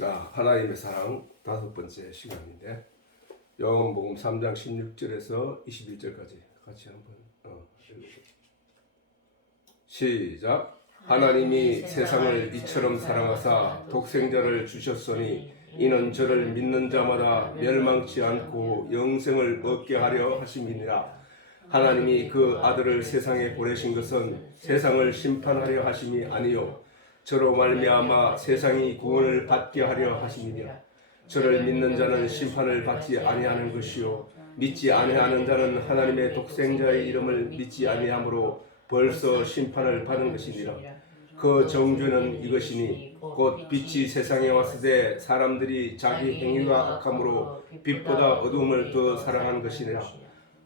자, 하나님의 사랑 다섯 번째 시간인데 요한복음 3장 16절에서 21절까지 같이 한번 읽어보세요. 시작. 하나님이 세상을 이처럼 사랑하사 독생자를 주셨으니 이는 저를 믿는 자마다 멸망치 않고 영생을 얻게 하려 하심이니라. 하나님이 그 아들을 세상에 보내신 것은 세상을 심판하려 하심이 아니요 저로 말미암아 세상이 구원을 받게 하려 하심이니라. 저를 믿는 자는 심판을 받지 아니하는 것이요 믿지 아니하는 자는 하나님의 독생자의 이름을 믿지 아니하므로 벌써 심판을 받은 것이니라. 그 정죄는 이것이니 곧 빛이 세상에 왔을 때 사람들이 자기 행위가 악함으로 빛보다 어두움을 더 사랑한 것이니라.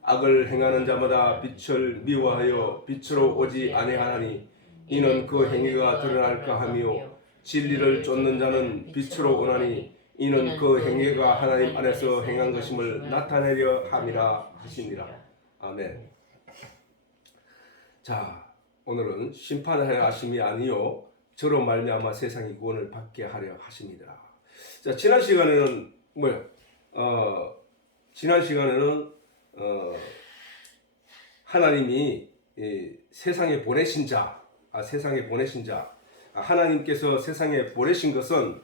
악을 행하는 자마다 빛을 미워하여 빛으로 오지 아니하나니 이는 그 행위가 드러날까 하며 진리를 쫓는 자는 빛으로 오나니 이는 그 행위가 하나님 안에서 행한 것임을 나타내려 함이라 하시니라. 아멘. 자, 오늘은 심판하려 하심이 아니요 저로 말미암아 세상이 구원을 받게 하려 하십니다. 자, 지난 시간에는 하나님이 세상에 보내신 자, 하나님께서 세상에 보내신 것은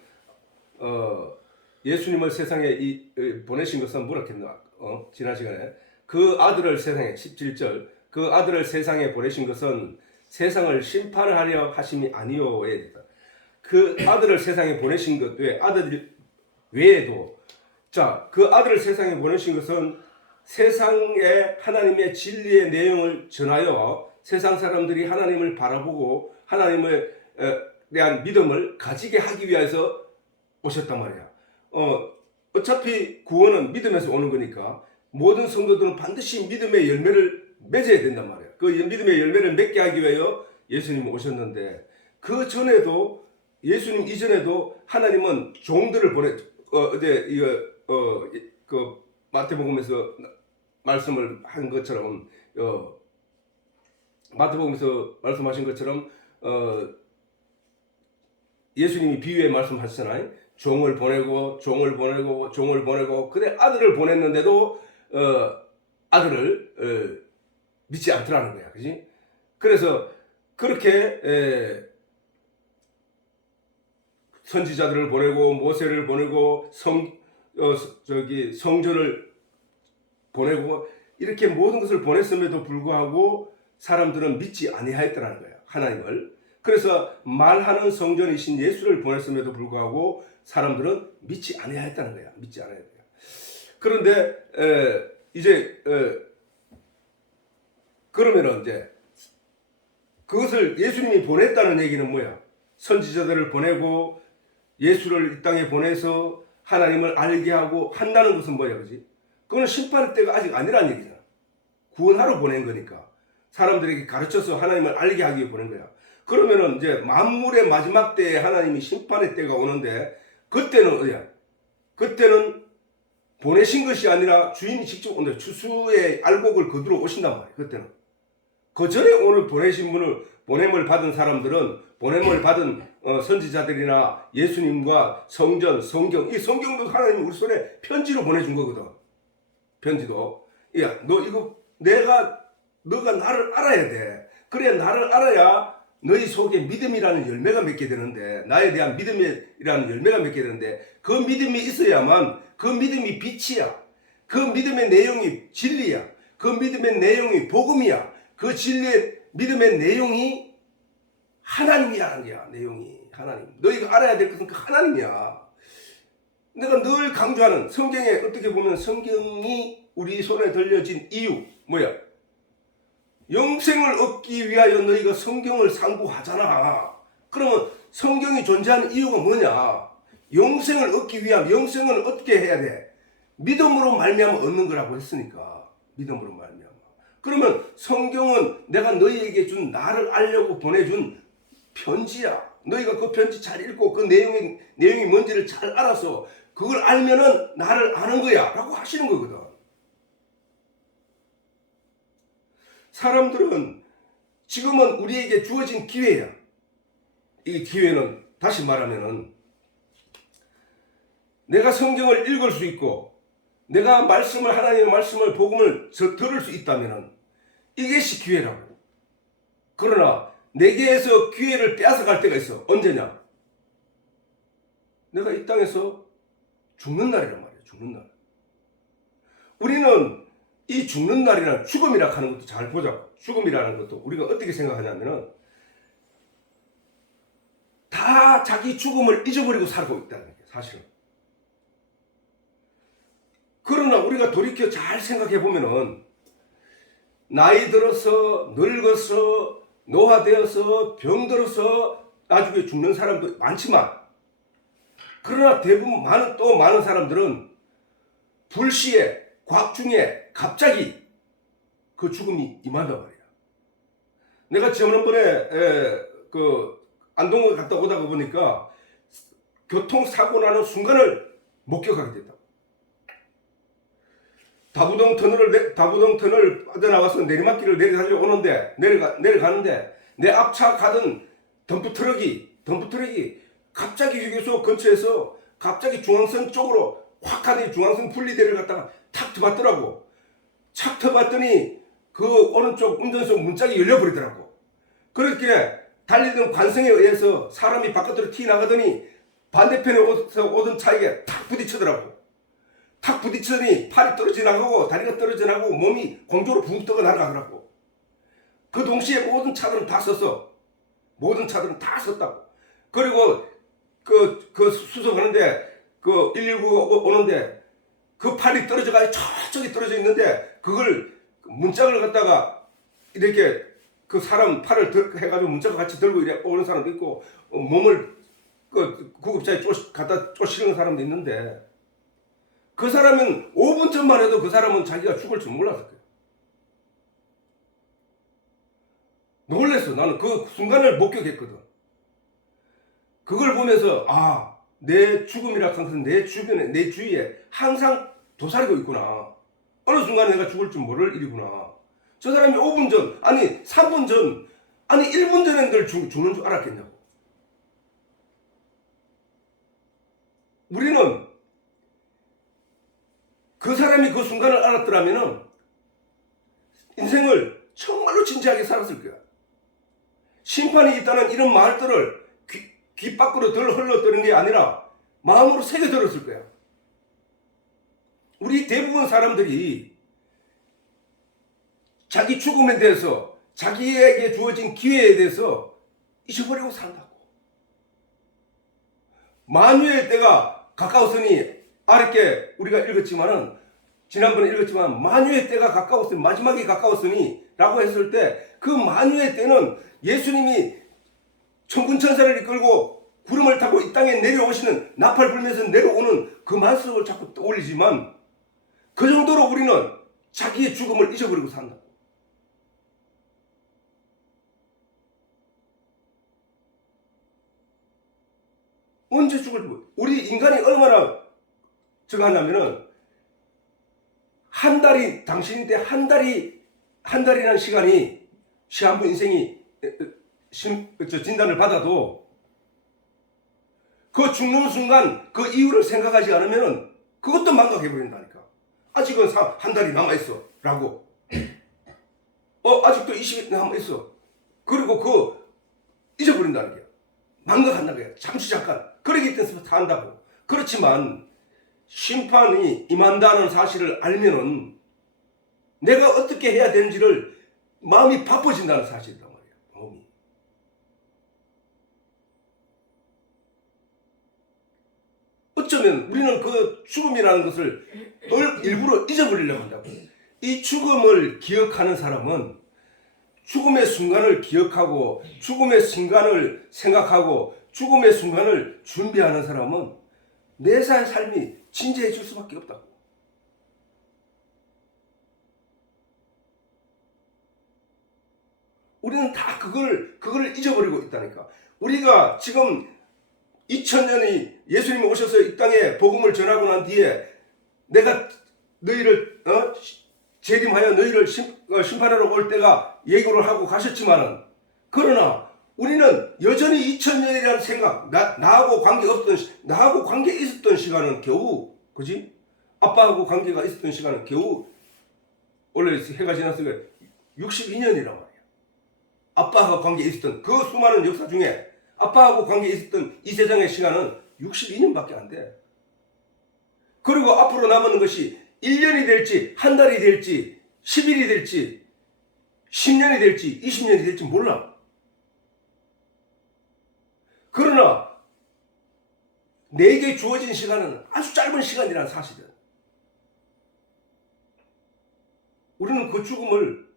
예수님을 세상에 보내신 것은 뭐랬겠나? 지난 시간에 그 아들을 세상에 17절 그 아들을 세상에 보내신 것은 세상을 심판하려 하심이 아니오에 그 아들을 세상에 보내신 것 외에 아들 외에도 자, 그 아들을 세상에 보내신 것은 세상에 하나님의 진리의 내용을 전하여 세상 사람들이 하나님을 바라보고 하나님에 대한 믿음을 가지게 하기 위해서 오셨단 말이야. 어차피 구원은 믿음에서 오는 거니까 모든 성도들은 반드시 믿음의 열매를 맺어야 된단 말이야. 그 믿음의 열매를 맺게 하기 위하여 예수님이 오셨는데 그 전에도 예수님 이전에도 하나님은 종들을 그 마태복음에서 말씀을 한 것처럼 마태복음에서 말씀하신 것처럼 예수님이 비유에 말씀하셨잖아요. 종을 보내고 그래 아들을 보냈는데도 아들을 믿지 않더라는 거야, 그지? 그래서 그렇게 선지자들을 보내고 모세를 보내고 성전을 보내고 이렇게 모든 것을 보냈음에도 불구하고 사람들은 믿지 아니하였더라는 거야, 하나님을. 그래서 말하는 성전이신 예수를 보냈음에도 불구하고 사람들은 믿지 아니하였다는 거야. 믿지 않아야 돼요. 그런데 이제 그러면은 이제 그것을 예수님이 보냈다는 얘기는 뭐야? 선지자들을 보내고 예수를 이 땅에 보내서 하나님을 알게 하고 한다는 것은 뭐야, 그지? 그건 심판의 때가 아직 아니라는 얘기잖아. 구원하러 보낸 거니까. 사람들에게 가르쳐서 하나님을 알게 하기 위해 보낸 거야. 그러면은 이제 만물의 마지막 때에 하나님이 심판의 때가 오는데 그때는 어디야? 그때는 보내신 것이 아니라 주인이 직접 온다. 추수의 알곡을 거두러 오신단 말이야. 그때는. 그 전에 오늘 보내신 분을 보냄을 받은 사람들은 보냄을 받은 선지자들이나 예수님과 성전, 성경, 이 성경도 하나님이 우리 손에 편지로 보내준 거거든. 편지도. 야, 너가 나를 알아야 돼. 그래, 나를 알아야 너희 속에 믿음이라는 열매가 맺게 되는데, 나에 대한 믿음이라는 열매가 맺게 되는데, 그 믿음이 있어야만 그 믿음이 빛이야. 그 믿음의 내용이 진리야. 그 믿음의 내용이 복음이야. 그 진리의 믿음의 내용이 하나님이라는 거야. 내용이 하나님. 너희가 알아야 될 것은 그 하나님이야. 내가 늘 강조하는 성경에 어떻게 보면 성경이 우리 손에 들려진 이유 뭐야? 영생을 얻기 위하여 너희가 성경을 상고하잖아. 그러면 성경이 존재하는 이유가 뭐냐? 영생을 얻기 위함. 영생을 어떻게 해야 돼? 믿음으로 말미암아 얻는 거라고 했으니까. 믿음으로 말미암아. 그러면 성경은 내가 너희에게 준 나를 알려고 보내준 편지야. 너희가 그 편지 잘 읽고 그 내용이 뭔지를 잘 알아서 그걸 알면은 나를 아는 거야 라고 하시는 거거든. 사람들은 지금은 우리에게 주어진 기회야. 이 기회는 다시 말하면은 내가 성경을 읽을 수 있고 내가 말씀을 하나님의 말씀을 복음을 들을 수 있다면은 이것이 기회라고. 그러나 내게에서 기회를 빼앗아갈 때가 있어. 언제냐? 내가 이 땅에서 죽는 날이란 말이야. 죽는 날. 우리는 이 죽는 날이란 죽음이라 하는 것도 잘 보자. 죽음이라는 것도 우리가 어떻게 생각하냐면은 다 자기 죽음을 잊어버리고 살고 있다는 게 사실은. 그러나 우리가 돌이켜 잘 생각해 보면은 나이 들어서 늙어서 노화되어서 병들어서 나중에 죽는 사람도 많지만, 그러나 대부분 많은 사람들은 불시에 과중에 갑자기 그 죽음이 임한단 말이야. 내가 지난번에 안동을 갔다 오다가 보니까 교통사고 나는 순간을 목격하게 됐다. 다부동 터널을 빠져나와서 내리막길을 내려가는데 내 앞차 가던 덤프트럭이 갑자기 휴게소 근처에서 갑자기 중앙선 쪽으로 확 하더니 중앙선 분리대를 갖다가 탁 터봤더라고. 착 터봤더니 그 오른쪽 운전석 문짝이 열려버리더라고. 그렇게 달리던 관성에 의해서 사람이 바깥으로 튀어나가더니 반대편에 오던 차에게 탁 부딪히더라고. 탁 부딪히더니 팔이 떨어져 나가고 다리가 떨어져 나가고 몸이 공중으로 붕 떠가 날아가더라고. 그 동시에 모든 차들은 다 섰어. 모든 차들은 다 섰다고. 그리고 그 수송하는데 119 오는데 그 팔이 떨어져가지고 저쪽에 떨어져 있는데 그걸 문짝을 갖다가 이렇게 그 사람 팔을 해가지고 문짝을 같이 들고 이래 오는 사람도 있고 몸을 구급차에 갖다 쫓시는 사람도 있는데, 그 사람은 5분 전만 해도 그 사람은 자기가 죽을 줄 몰랐을 거예요. 놀랬어. 나는 그 순간을 목격했거든. 그걸 보면서 내 죽음이라 하는 것은 내 주변에, 내 주위에 항상 도사리고 있구나. 어느 순간에 내가 죽을 줄 모를 일이구나. 저 사람이 5분 전, 아니 3분 전, 아니 1분 전에 늘 죽는 줄 알았겠냐고. 우리는 그 사람이 그 순간을 알았더라면은 인생을 정말로 진지하게 살았을 거야. 심판이 있다는 이런 말들을 귀 밖으로 덜 흘러드는 게 아니라 마음으로 새겨들었을 거야. 우리 대부분 사람들이 자기 죽음에 대해서, 자기에게 주어진 기회에 대해서 잊어버리고 산다고. 만유의 때가 가까웠으니, 아랫게 우리가 읽었지만은, 지난번에 읽었지만, 만유의 때가 가까웠으니, 마지막이 가까웠으니 라고 했을 때, 그 만유의 때는 예수님이 천군천사를 이끌고 구름을 타고 이 땅에 내려오시는, 나팔 불면서 내려오는 그 말씀을 자꾸 떠올리지만, 그 정도로 우리는 자기의 죽음을 잊어버리고 산다. 언제 죽을, 우리 인간이 얼마나 저거 하냐면은, 당신인데 한 달이라는 시간이, 시한부 인생이 진단을 받아도 그 죽는 순간 그 이유를 생각하지 않으면은 그것도 망각해버린다니까. 아직은 한 달이 남아있어 라고. 아직도 20일 남아있어. 그리고 잊어버린다는 거야. 망각한다는 거야. 잠깐. 그러기 때문에 한다고. 그렇지만 심판이 임한다는 사실을 알면은 내가 어떻게 해야 되는지를 마음이 바빠진다는 사실이란 말이야. 마음이. 어쩌면 우리는 그 죽음이라는 것을 일부러 잊어버리려고 한다고. 이 죽음을 기억하는 사람은 죽음의 순간을 기억하고 죽음의 순간을 생각하고 죽음의 순간을 준비하는 사람은 매사의 삶이 진지해질 수밖에 없다고. 우리는 다 그걸 잊어버리고 있다니까. 우리가 지금 2000년이 예수님이 오셔서 이 땅에 복음을 전하고 난 뒤에 내가 너희를 재림하여 너희를 심판하러 올 때가 예고를 하고 가셨지만은, 그러나 우리는 여전히 2000년이라는 생각, 나하고 나하고 관계 있었던 시간은 겨우, 그지? 아빠하고 관계가 있었던 시간은 겨우, 원래 해가 지났으니까 62년이란 말이야. 아빠하고 관계 있었던 그 수많은 역사 중에 아빠하고 관계 있었던 이 세상의 시간은 62년밖에 안 돼. 그리고 앞으로 남은 것이 1년이 될지, 한 달이 될지, 10일이 될지, 10년이 될지, 20년이 될지 몰라. 그러나 내게 주어진 시간은 아주 짧은 시간이란 사실은. 우리는 그 죽음을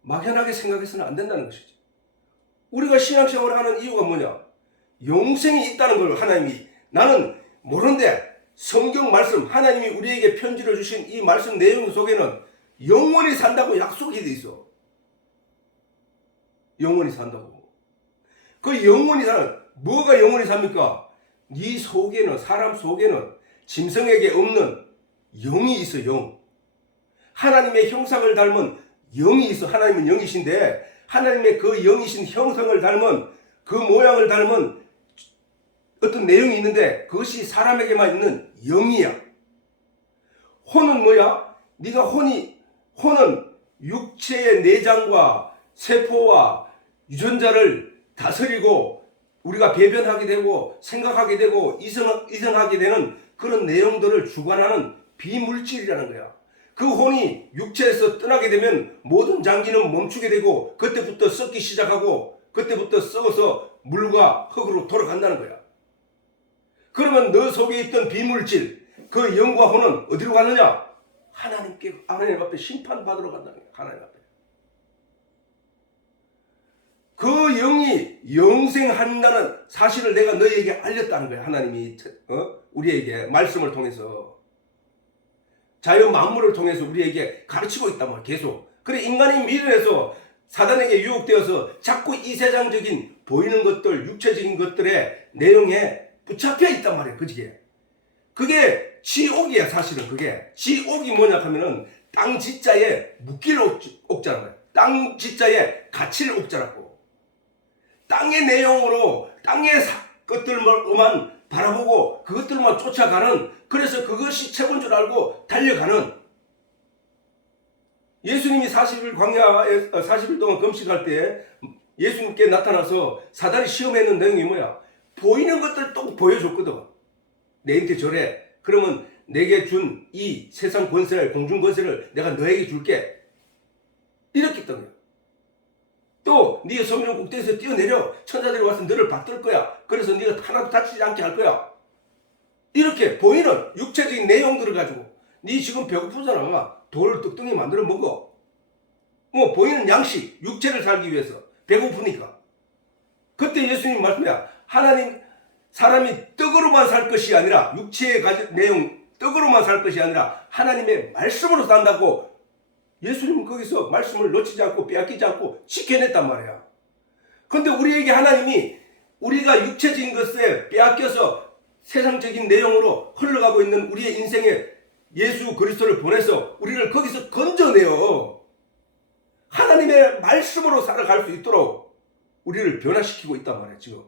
막연하게 생각해서는 안 된다는 것이지. 우리가 신앙생활을 하는 이유가 뭐냐? 영생이 있다는 걸 하나님이, 나는 모르는데 성경 말씀, 하나님이 우리에게 편지를 주신 이 말씀 내용 속에는 영원히 산다고 약속이 돼 있어. 영원히 산다고. 그 영원히 사는, 뭐가 영원히 삽니까? 네 속에는, 사람 속에는 짐승에게 없는 영이 있어. 영. 하나님의 형상을 닮은 영이 있어. 하나님은 영이신데 하나님의 그 영이신 형상을 닮은, 그 모양을 닮은 어떤 내용이 있는데 그것이 사람에게만 있는 영이야. 혼은 뭐야? 네가 혼은 육체의 내장과 세포와 유전자를 다스리고 우리가 배변하게 되고 생각하게 되고 이성하게 되는 그런 내용들을 주관하는 비물질이라는 거야. 그 혼이 육체에서 떠나게 되면 모든 장기는 멈추게 되고 그때부터 썩기 시작하고 그때부터 썩어서 물과 흙으로 돌아간다는 거야. 그러면 너 속에 있던 비물질, 그 영과 혼은 어디로 가느냐? 하나님 앞에 심판받으러 간다는 거야. 하나님 앞에. 그 영이 영생한다는 사실을 내가 너희에게 알렸다는 거야. 하나님이 우리에게 말씀을 통해서, 자연 만물을 통해서 우리에게 가르치고 있단 말이야. 계속. 그래, 인간이 미련해서 사단에게 유혹되어서 자꾸 이 세상적인 보이는 것들, 육체적인 것들의 내용에 붙잡혀 있단 말이야. 그게 지옥이야. 사실은 그게 지옥이 뭐냐 하면은 땅 지자에 묶일 옥자란 말이야. 땅 지자에 갇힐 옥자라고. 땅의 내용으로 땅의 것들만 바라보고 그것들만 쫓아가는, 그래서 그것이 최고인 줄 알고 달려가는. 예수님이 40일 광야에 40일 동안 금식할 때 예수님께 나타나서 사단이 시험했는 내용이 뭐야? 보이는 것들 또 보여줬거든. 내한테 저래. 그러면 내게 준 이 세상 권세를, 공중 권세를 내가 너에게 줄게. 이렇게 했던 거야. 또 네 성령 꼭대기에서 뛰어내려 천사들이 와서 너를 받들 거야. 그래서 네가 하나도 다치지 않게 할 거야. 이렇게 보이는 육체적인 내용들을 가지고, 네 지금 배고프잖아. 돌을 뚝뚝이 만들어 먹어. 뭐 보이는 양식, 육체를 살기 위해서 배고프니까. 그때 예수님 말씀이야. 사람이 떡으로만 살 것이 아니라, 육체의 가진 내용 떡으로만 살 것이 아니라 하나님의 말씀으로 산다고. 예수님은 거기서 말씀을 놓치지 않고 빼앗기지 않고 지켜냈단 말이야. 그런데 우리에게 하나님이 우리가 육체적인 것에 빼앗겨서 세상적인 내용으로 흘러가고 있는 우리의 인생에 예수 그리스도를 보내서 우리를 거기서 건져내어 하나님의 말씀으로 살아갈 수 있도록 우리를 변화시키고 있단 말이야. 지금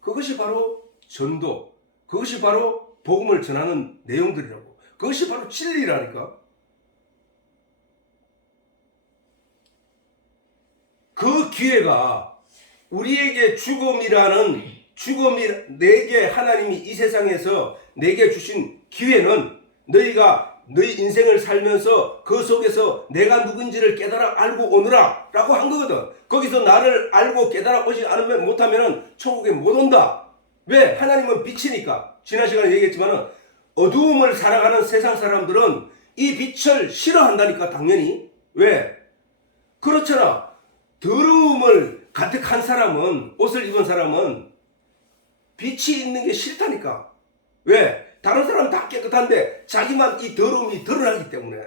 그것이 바로 전도, 그것이 바로 복음을 전하는 내용들이라고. 그것이 바로 진리라니까. 그 기회가 우리에게 내게 하나님이 이 세상에서 내게 주신 기회는, 너희가 너희 인생을 살면서 그 속에서 내가 누군지를 깨달아 알고 오너라 라고 한 거거든. 거기서 나를 알고 깨달아 오지 않으면, 못하면 천국에 못 온다. 왜? 하나님은 빛이니까. 지난 시간에 얘기했지만 어두움을 살아가는 세상 사람들은 이 빛을 싫어한다니까. 당연히. 왜? 그렇잖아. 더러움을 가득한 사람은, 옷을 입은 사람은 빛이 있는 게 싫다니까. 왜? 다른 사람은 다 깨끗한데 자기만 이 더러움이 드러나기 때문에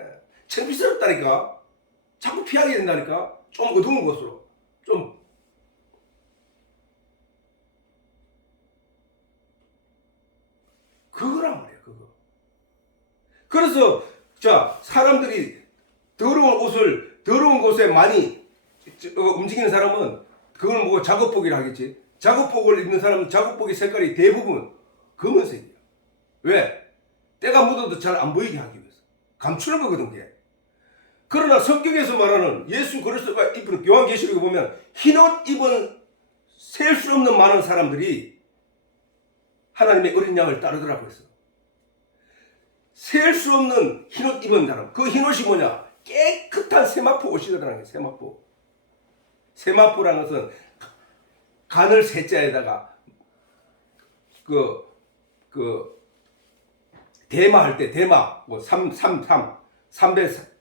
창피스럽다니까. 자꾸 피하게 된다니까. 좀 어두운 곳으로. 좀. 그거란 말이야. 그거. 그래서 사람들이 더러운 옷을 더러운 곳에 많이 움직이는 사람은 그걸 보고 작업복이라 하겠지. 작업복을 입는 사람은 작업복의 색깔이 대부분 검은색이야. 왜? 때가 묻어도 잘 안 보이게 하기 위해서. 감추는 거거든, 그게. 그러나 성경에서 말하는 예수 그리스도가 입은 요한계시록에 보면 흰옷 입은 셀 수 없는 많은 사람들이 하나님의 어린 양을 따르더라고 했어. 셀 수 없는 흰옷 입은 사람. 그 흰옷이 뭐냐? 깨끗한 세마포 옷이더라는 게 세마포. 세마포라는 것은 간을 세자에다가 대마할 때 대마 뭐 3배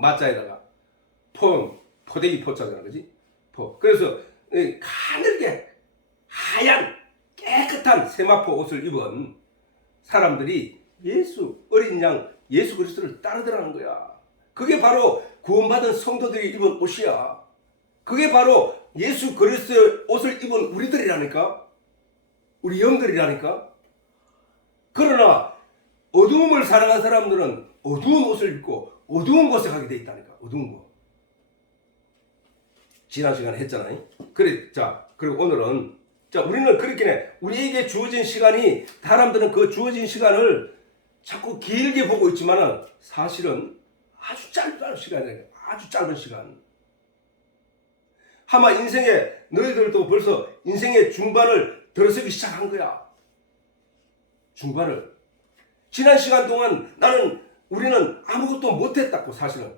마자에다가 포대기 포자잖아, 그지? 그래서 가늘게 하얀 깨끗한 세마포 옷을 입은 사람들이 예수 어린 양 예수 그리스도를 따르더라는 거야. 그게 바로 구원받은 성도들이 입은 옷이야. 그게 바로 예수 그리스도의 옷을 입은 우리들이라니까. 우리 영들이라니까. 그러나 어두움을 사랑한 사람들은 어두운 옷을 입고 어두운 곳에 가게 돼 있다니까. 어두운 곳. 지난 시간에 했잖아요. 그래, 자, 그리고 오늘은 자, 우리는 그렇게 해. 우리에게 주어진 시간이 사람들은 그 주어진 시간을 자꾸 길게 보고 있지만은 사실은 아주 짧은 시간이에요. 아주 짧은 시간. 아마 인생에 너희들도 벌써 인생의 중반을 들어서기 시작한 거야. 중반을. 지난 시간 동안 우리는 아무것도 못했다고 사실은.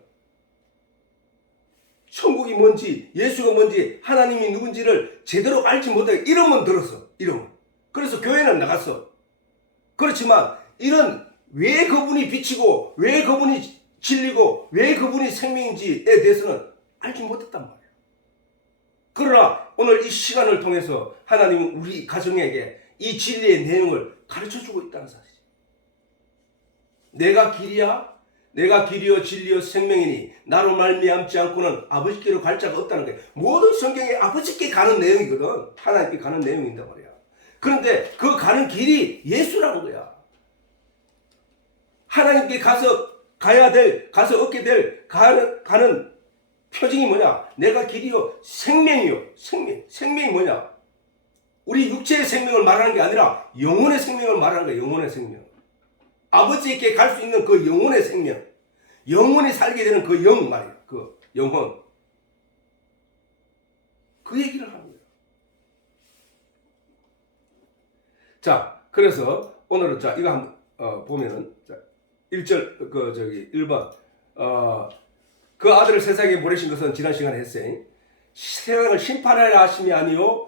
천국이 뭔지 예수가 뭔지 하나님이 누군지를 제대로 알지 못하게 이름은 들었어. 이름은. 그래서 교회는 나갔어. 그렇지만 왜 그분이 빛이고 왜 그분이 진리고 왜 그분이 생명인지에 대해서는 알지 못했단 말이야. 그러나 오늘 이 시간을 통해서 하나님은 우리 가정에게 이 진리의 내용을 가르쳐주고 있다는 사실이야. 내가 길이요 진리요 생명이니 나로 말미암지 않고는 아버지께로 갈 자가 없다는 거야. 모든 성경에 아버지께 가는 내용이거든. 하나님께 가는 내용인단 말이야. 그런데 그 가는 길이 예수라는 거야. 하나님께 가서 얻게 될 가는 표징이 뭐냐? 내가 길이요 생명이요 생명이 뭐냐? 우리 육체의 생명을 말하는 게 아니라 영혼의 생명을 말하는 거야. 영혼의 생명. 아버지께 갈 수 있는 그 영혼의 생명, 영혼이 살게 되는 그 영 말이야. 그 영혼. 그 얘기를 하는 거야. 자, 그래서 오늘은 자 이거 한번 보면은 자 1절 1번 그 아들을 세상에 보내신 것은 지난 시간에 했어요. 세상을 심판하려 하심이 아니요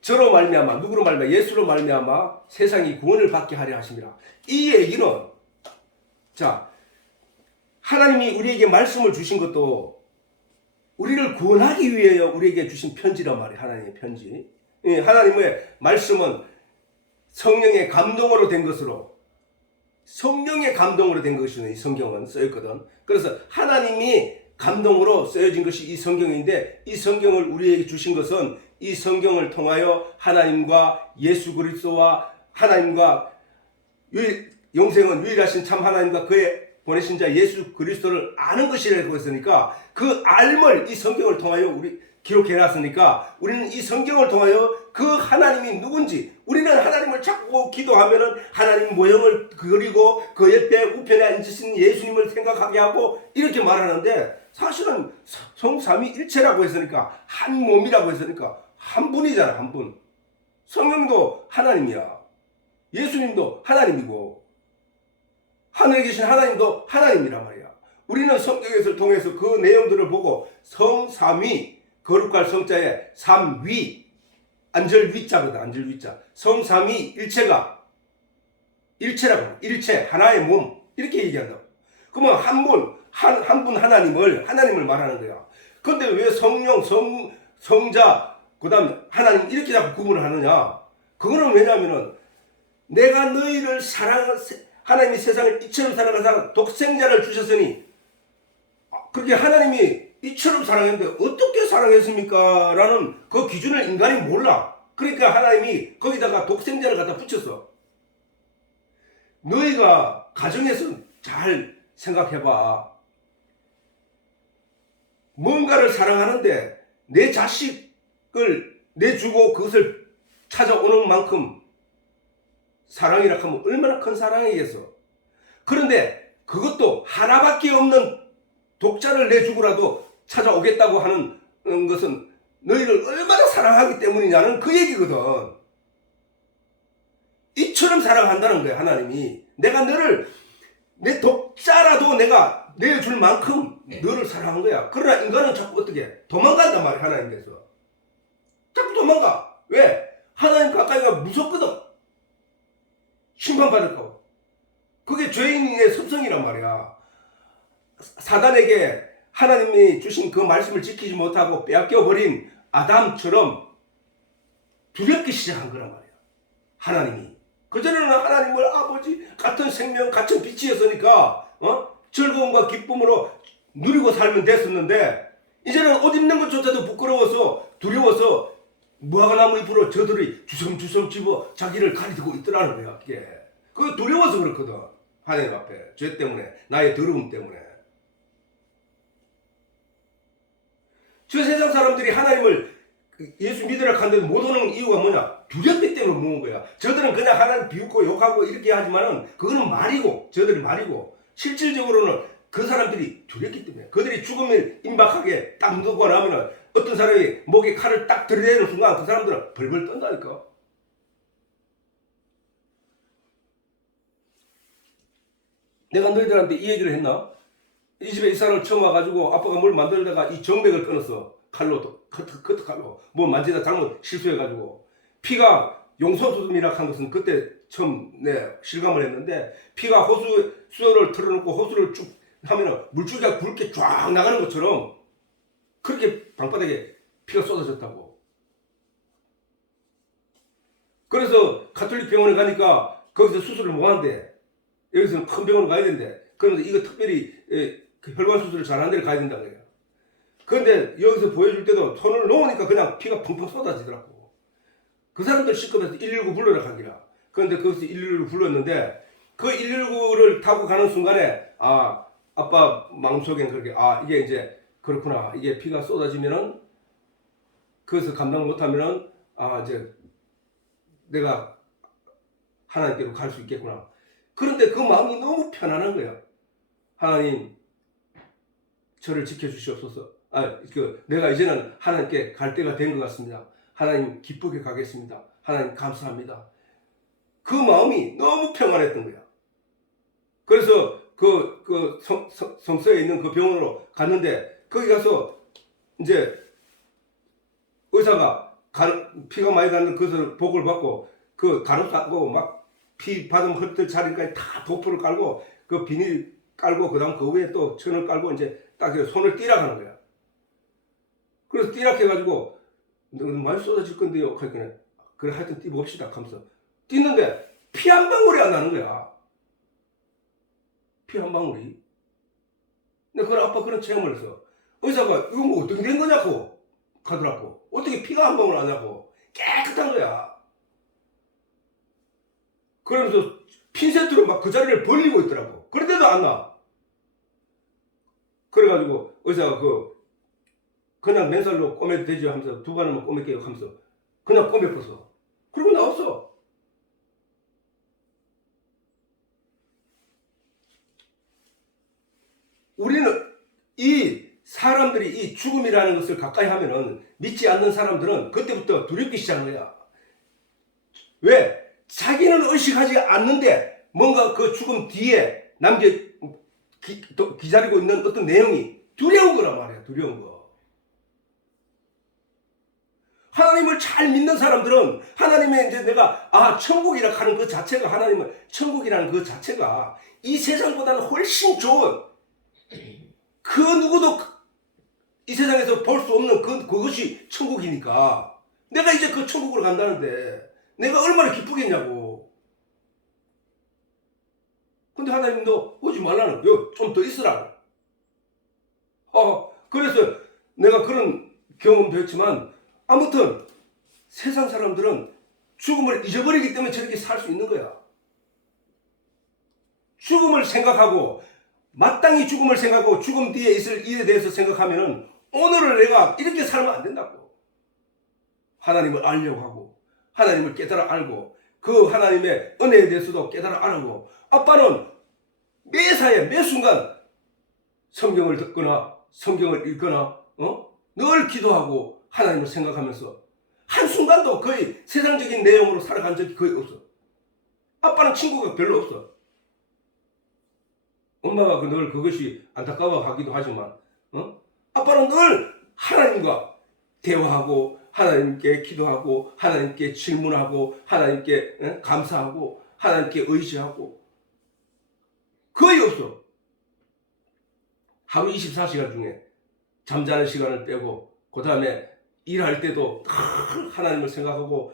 저로 말미암아 누구로 말미암아 예수로 말미암아 세상이 구원을 받게 하려 하심이라. 이 얘기는 자 하나님이 우리에게 말씀을 주신 것도 우리를 구원하기 위하여 우리에게 주신 편지란 말이에요. 하나님의 편지. 하나님의 말씀은 성령의 감동으로 된 것으로 이 성경은 쓰였거든. 그래서 하나님이 감동으로 쓰여진 것이 이 성경인데 이 성경을 우리에게 주신 것은 이 성경을 통하여 하나님과 예수 그리스도와 하나님과 영생은 유일하신 참 하나님과 그의 보내신 자 예수 그리스도를 아는 것이라고 했으니까 그 알을 이 성경을 통하여 우리 기록해놨으니까 우리는 이 성경을 통하여 그 하나님이 누군지 우리는 하나님을 찾고 기도하면은 하나님 모형을 그리고 그 옆에 우편에 앉으신 예수님을 생각하게 하고 이렇게 말하는데 사실은 성삼위일체라고 했으니까 한 몸이라고 했으니까 한 분이잖아. 한 분. 성령도 하나님이야. 예수님도 하나님이고 하늘에 계신 하나님도 하나님이란 말이야. 우리는 성경에서 통해서 그 내용들을 보고 성삼위 거룩할 성자에 삼위 안절 위자거든. 안절 위자. 성삼위 일체가 일체라고 일체 하나의 몸 이렇게 얘기한다고. 그러면 한 분 하나님을 말하는 거야. 그런데 왜 성령 성자 그다음 하나님 이렇게 자꾸 구분을 하느냐? 그거는 왜냐하면은 내가 너희를 하나님이 세상을 이처럼 사랑하사 독생자를 주셨으니 그렇게 하나님이 이처럼 사랑했는데 어떻게 사랑했습니까? 라는 그 기준을 인간이 몰라. 그러니까 하나님이 거기다가 독생자를 갖다 붙였어. 너희가 가정에서 잘 생각해봐. 뭔가를 사랑하는데 내 자식을 내주고 그것을 찾아오는 만큼 사랑이라 하면 얼마나 큰 사랑이겠어. 그런데 그것도 하나밖에 없는 독자를 내주고라도 찾아오겠다고 하는 것은 너희를 얼마나 사랑하기 때문이냐는 그 얘기거든. 이처럼 사랑한다는 거야. 하나님이 내가 너를 내 독자라도 내가 내줄 만큼 너를 사랑한 거야. 그러나 인간은 자꾸 어떻게 도망간단 말이야. 하나님께서 자꾸 도망가. 왜? 하나님 가까이 가면 무섭거든. 심판받을까 봐. 그게 죄인의 습성이란 말이야. 사단에게 하나님이 주신 그 말씀을 지키지 못하고 빼앗겨버린 아담처럼 두렵기 시작한 거란 말이야. 하나님이. 그전에는 하나님을 아버지 같은 생명 같은 빛이었으니까 즐거움과 기쁨으로 누리고 살면 됐었는데 이제는 옷 입는 것조차도 부끄러워서 두려워서 무화과나무 잎으로 저들이 주섬주섬 집어 자기를 가리고 있더라는 거야. 그게 두려워서 그렇거든. 하나님 앞에 죄 때문에 나의 더러움 때문에. 저 세상 사람들이 하나님을 예수 믿으라 하는데 못 오는 이유가 뭐냐? 두렵기 때문에 못 온 거야. 저들은 그냥 하나님 비웃고 욕하고 이렇게 하지만은 그거는 말이고 저들이 말이고 실질적으로는 그 사람들이 두렵기 때문에 그들이 죽음을 임박하게 딱 누고 나면은 어떤 사람이 목에 칼을 딱 들이대는 순간 그 사람들은 벌벌 떤다니까. 내가 너희들한테 이 얘기를 했나? 이 집에 이 사람을 처음 와가지고 아빠가 뭘 만들다가 이 정백을 끊었어. 칼로, 커트 칼로. 뭐 만지다 잘못 실수해가지고. 피가 용소수dom이라 한 것은 그때 처음 실감을 했는데 피가 수요를 틀어놓고 호수를 쭉 하면은 물줄기가 굵게 쫙 나가는 것처럼 그렇게 방바닥에 피가 쏟아졌다고. 그래서 가톨릭 병원에 가니까 거기서 수술을 못 한대. 여기서는 큰 병원을 가야 된대. 그러면서 이거 특별히 혈관 수술을 잘하는 데를 가야 된다고 해요. 그런데 여기서 보여줄 때도 손을 놓으니까 그냥 피가 펑펑 쏟아지더라고. 그 사람들 시급해서 119 불러라 하기라. 그런데 거기서 119를 불렀는데 그 119를 타고 가는 순간에 아빠 마음속엔 그렇게 이게 이제 그렇구나. 이게 피가 쏟아지면은 그것을 감당 못하면은 이제 내가 하나님께로 갈 수 있겠구나. 그런데 그 마음이 너무 편안한 거야. 하나님 저를 지켜주시옵소서. 내가 이제는 하나님께 갈 때가 된 것 같습니다. 하나님 기쁘게 가겠습니다. 하나님 감사합니다. 그 마음이 너무 평안했던 거야. 그래서 성서에 있는 그 병원으로 갔는데 거기 가서 이제 의사가 피가 많이 나는 그것을 보고를 받고 그 간호사하고 막 피 받은 헛들 자리까지 다 도포를 깔고 그 비닐 깔고 그다음 그 위에 또 천을 깔고 이제 딱 손을 띠락 하는 거야. 그래서 띠락 해가지고 많이 쏟아질 건데요. 그래 하여튼 띠봅시다 하면서 띠는데 피 한 방울이 안 나는 거야. 피 한 방울이. 근데 그걸 아빠 그런 체험을 해서 의사가 이거 뭐 어떻게 된 거냐고 하더라고. 어떻게 피가 한 방울 안 나고 깨끗한 거야. 그러면서 핀셋으로 막 그 자리를 벌리고 있더라고. 그런데도 안 나. 그래가지고 의사가 그냥 맨살로 꼬매도 되지 하면서 두 번은 꼬매게요 하면서 그냥 꼬매었어. 그리고 나왔어. 우리는 이 사람들이 이 죽음이라는 것을 가까이 하면은 믿지 않는 사람들은 그때부터 두렵기 시작한 거야. 왜? 자기는 의식하지 않는데 뭔가 그 죽음 뒤에 기다리고 있는 어떤 내용이 두려운 거란 말이야. 두려운 거. 하나님을 잘 믿는 사람들은 하나님의 이제 내가 천국이라 하는 그 자체가 하나님을 천국이라는 그 자체가 이 세상보다는 훨씬 좋은 그 누구도 이 세상에서 볼 수 없는 그것이 천국이니까 내가 이제 그 천국으로 간다는데 내가 얼마나 기쁘겠냐고. 근데 하나님도 오지 말라는 거예요. 좀 더 있으라고. 그래서 내가 그런 경험도 했지만 아무튼 세상 사람들은 죽음을 잊어버리기 때문에 저렇게 살 수 있는 거야. 죽음을 생각하고 마땅히 죽음을 생각하고 죽음 뒤에 있을 일에 대해서 생각하면은 오늘을 내가 이렇게 살면 안 된다고. 하나님을 알려고 하고 하나님을 깨달아 알고 그 하나님의 은혜에 대해서도 깨달아 알고 아빠는 매사에 매 순간 성경을 듣거나 성경을 읽거나 늘 기도하고 하나님을 생각하면서 한순간도 거의 세상적인 내용으로 살아간 적이 거의 없어. 아빠는 친구가 별로 없어. 엄마가 늘 그것이 안타까워하기도 하지만 아빠는 늘 하나님과 대화하고 하나님께 기도하고 하나님께 질문하고 하나님께 감사하고 하나님께 의지하고 거의 없어. 하루 24시간 중에 잠자는 시간을 빼고 그 다음에 일할 때도 하나님을 생각하고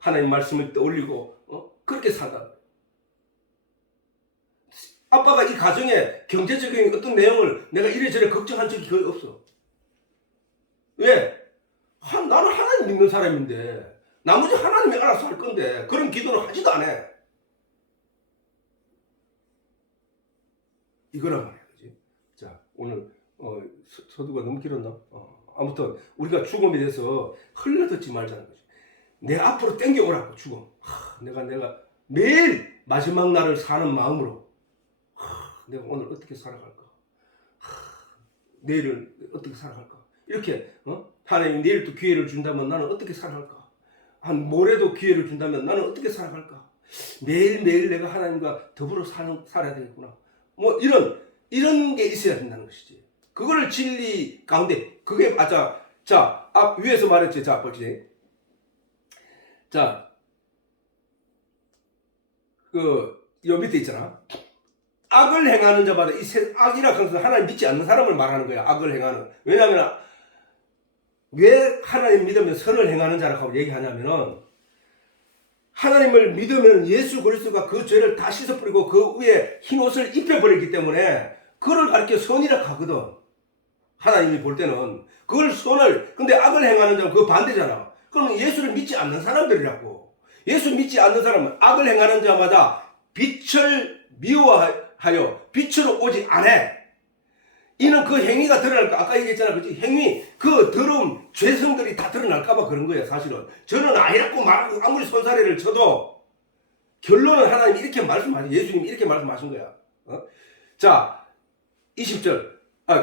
하나님 말씀을 떠올리고 그렇게 산다. 아빠가 이 가정에 경제적인 어떤 내용을 내가 이래저래 걱정한 적이 거의 없어. 왜? 나는 하나님 믿는 사람인데 나머지 하나님이 알아서 할 건데 그런 기도를 하지도 않아. 이거란 말이야. 그치? 자, 오늘 서두가 너무 길었나? 아무튼 우리가 죽음에 대해서 흘러듣지 말자는 거지. 내 앞으로 땡겨오라고 죽음. 내가 매일 마지막 날을 사는 마음으로 내가 오늘 어떻게 살아갈까? 내일을 어떻게 살아갈까? 이렇게 하나님이 내일 또 기회를 준다면 나는 어떻게 살아갈까? 한 모레도 기회를 준다면 나는 어떻게 살아갈까? 매일매일 내가 하나님과 더불어 살아야 되겠구나. 뭐 이런 게 있어야 된다는 것이지. 그거를 진리 가운데 그게 맞아. 자, 위에서 말했지. 자, 보지. 자, 요 밑에 있잖아. 악을 행하는 자마다 악이라 하는 것은 하나님 믿지 않는 사람을 말하는 거야. 악을 행하는. 왜냐하면 왜 하나님 믿으면 선을 행하는 자라고 얘기하냐면은 하나님을 믿으면 예수 그리스도가 그 죄를 다 씻어버리고 그 위에 흰 옷을 입혀버리기 때문에 그를 가리켜 선이라 하거든. 하나님이 볼 때는 그걸 선을, 근데 악을 행하는 자는 그 반대잖아. 그럼 예수를 믿지 않는 사람들이라고. 예수 믿지 않는 사람은 악을 행하는 자마다 빛을 미워하여 빛으로 오지 않아. 이는 그 행위가 드러날까? 아까 얘기했잖아. 그치? 행위, 그 더러움, 죄성들이 다 드러날까봐 그런 거야, 사실은. 저는 아니라고 말하고 아무리 손사래를 쳐도 결론은 하나님이 이렇게 말씀하신, 예수님이 이렇게 말씀하신 거야. 자, 20절,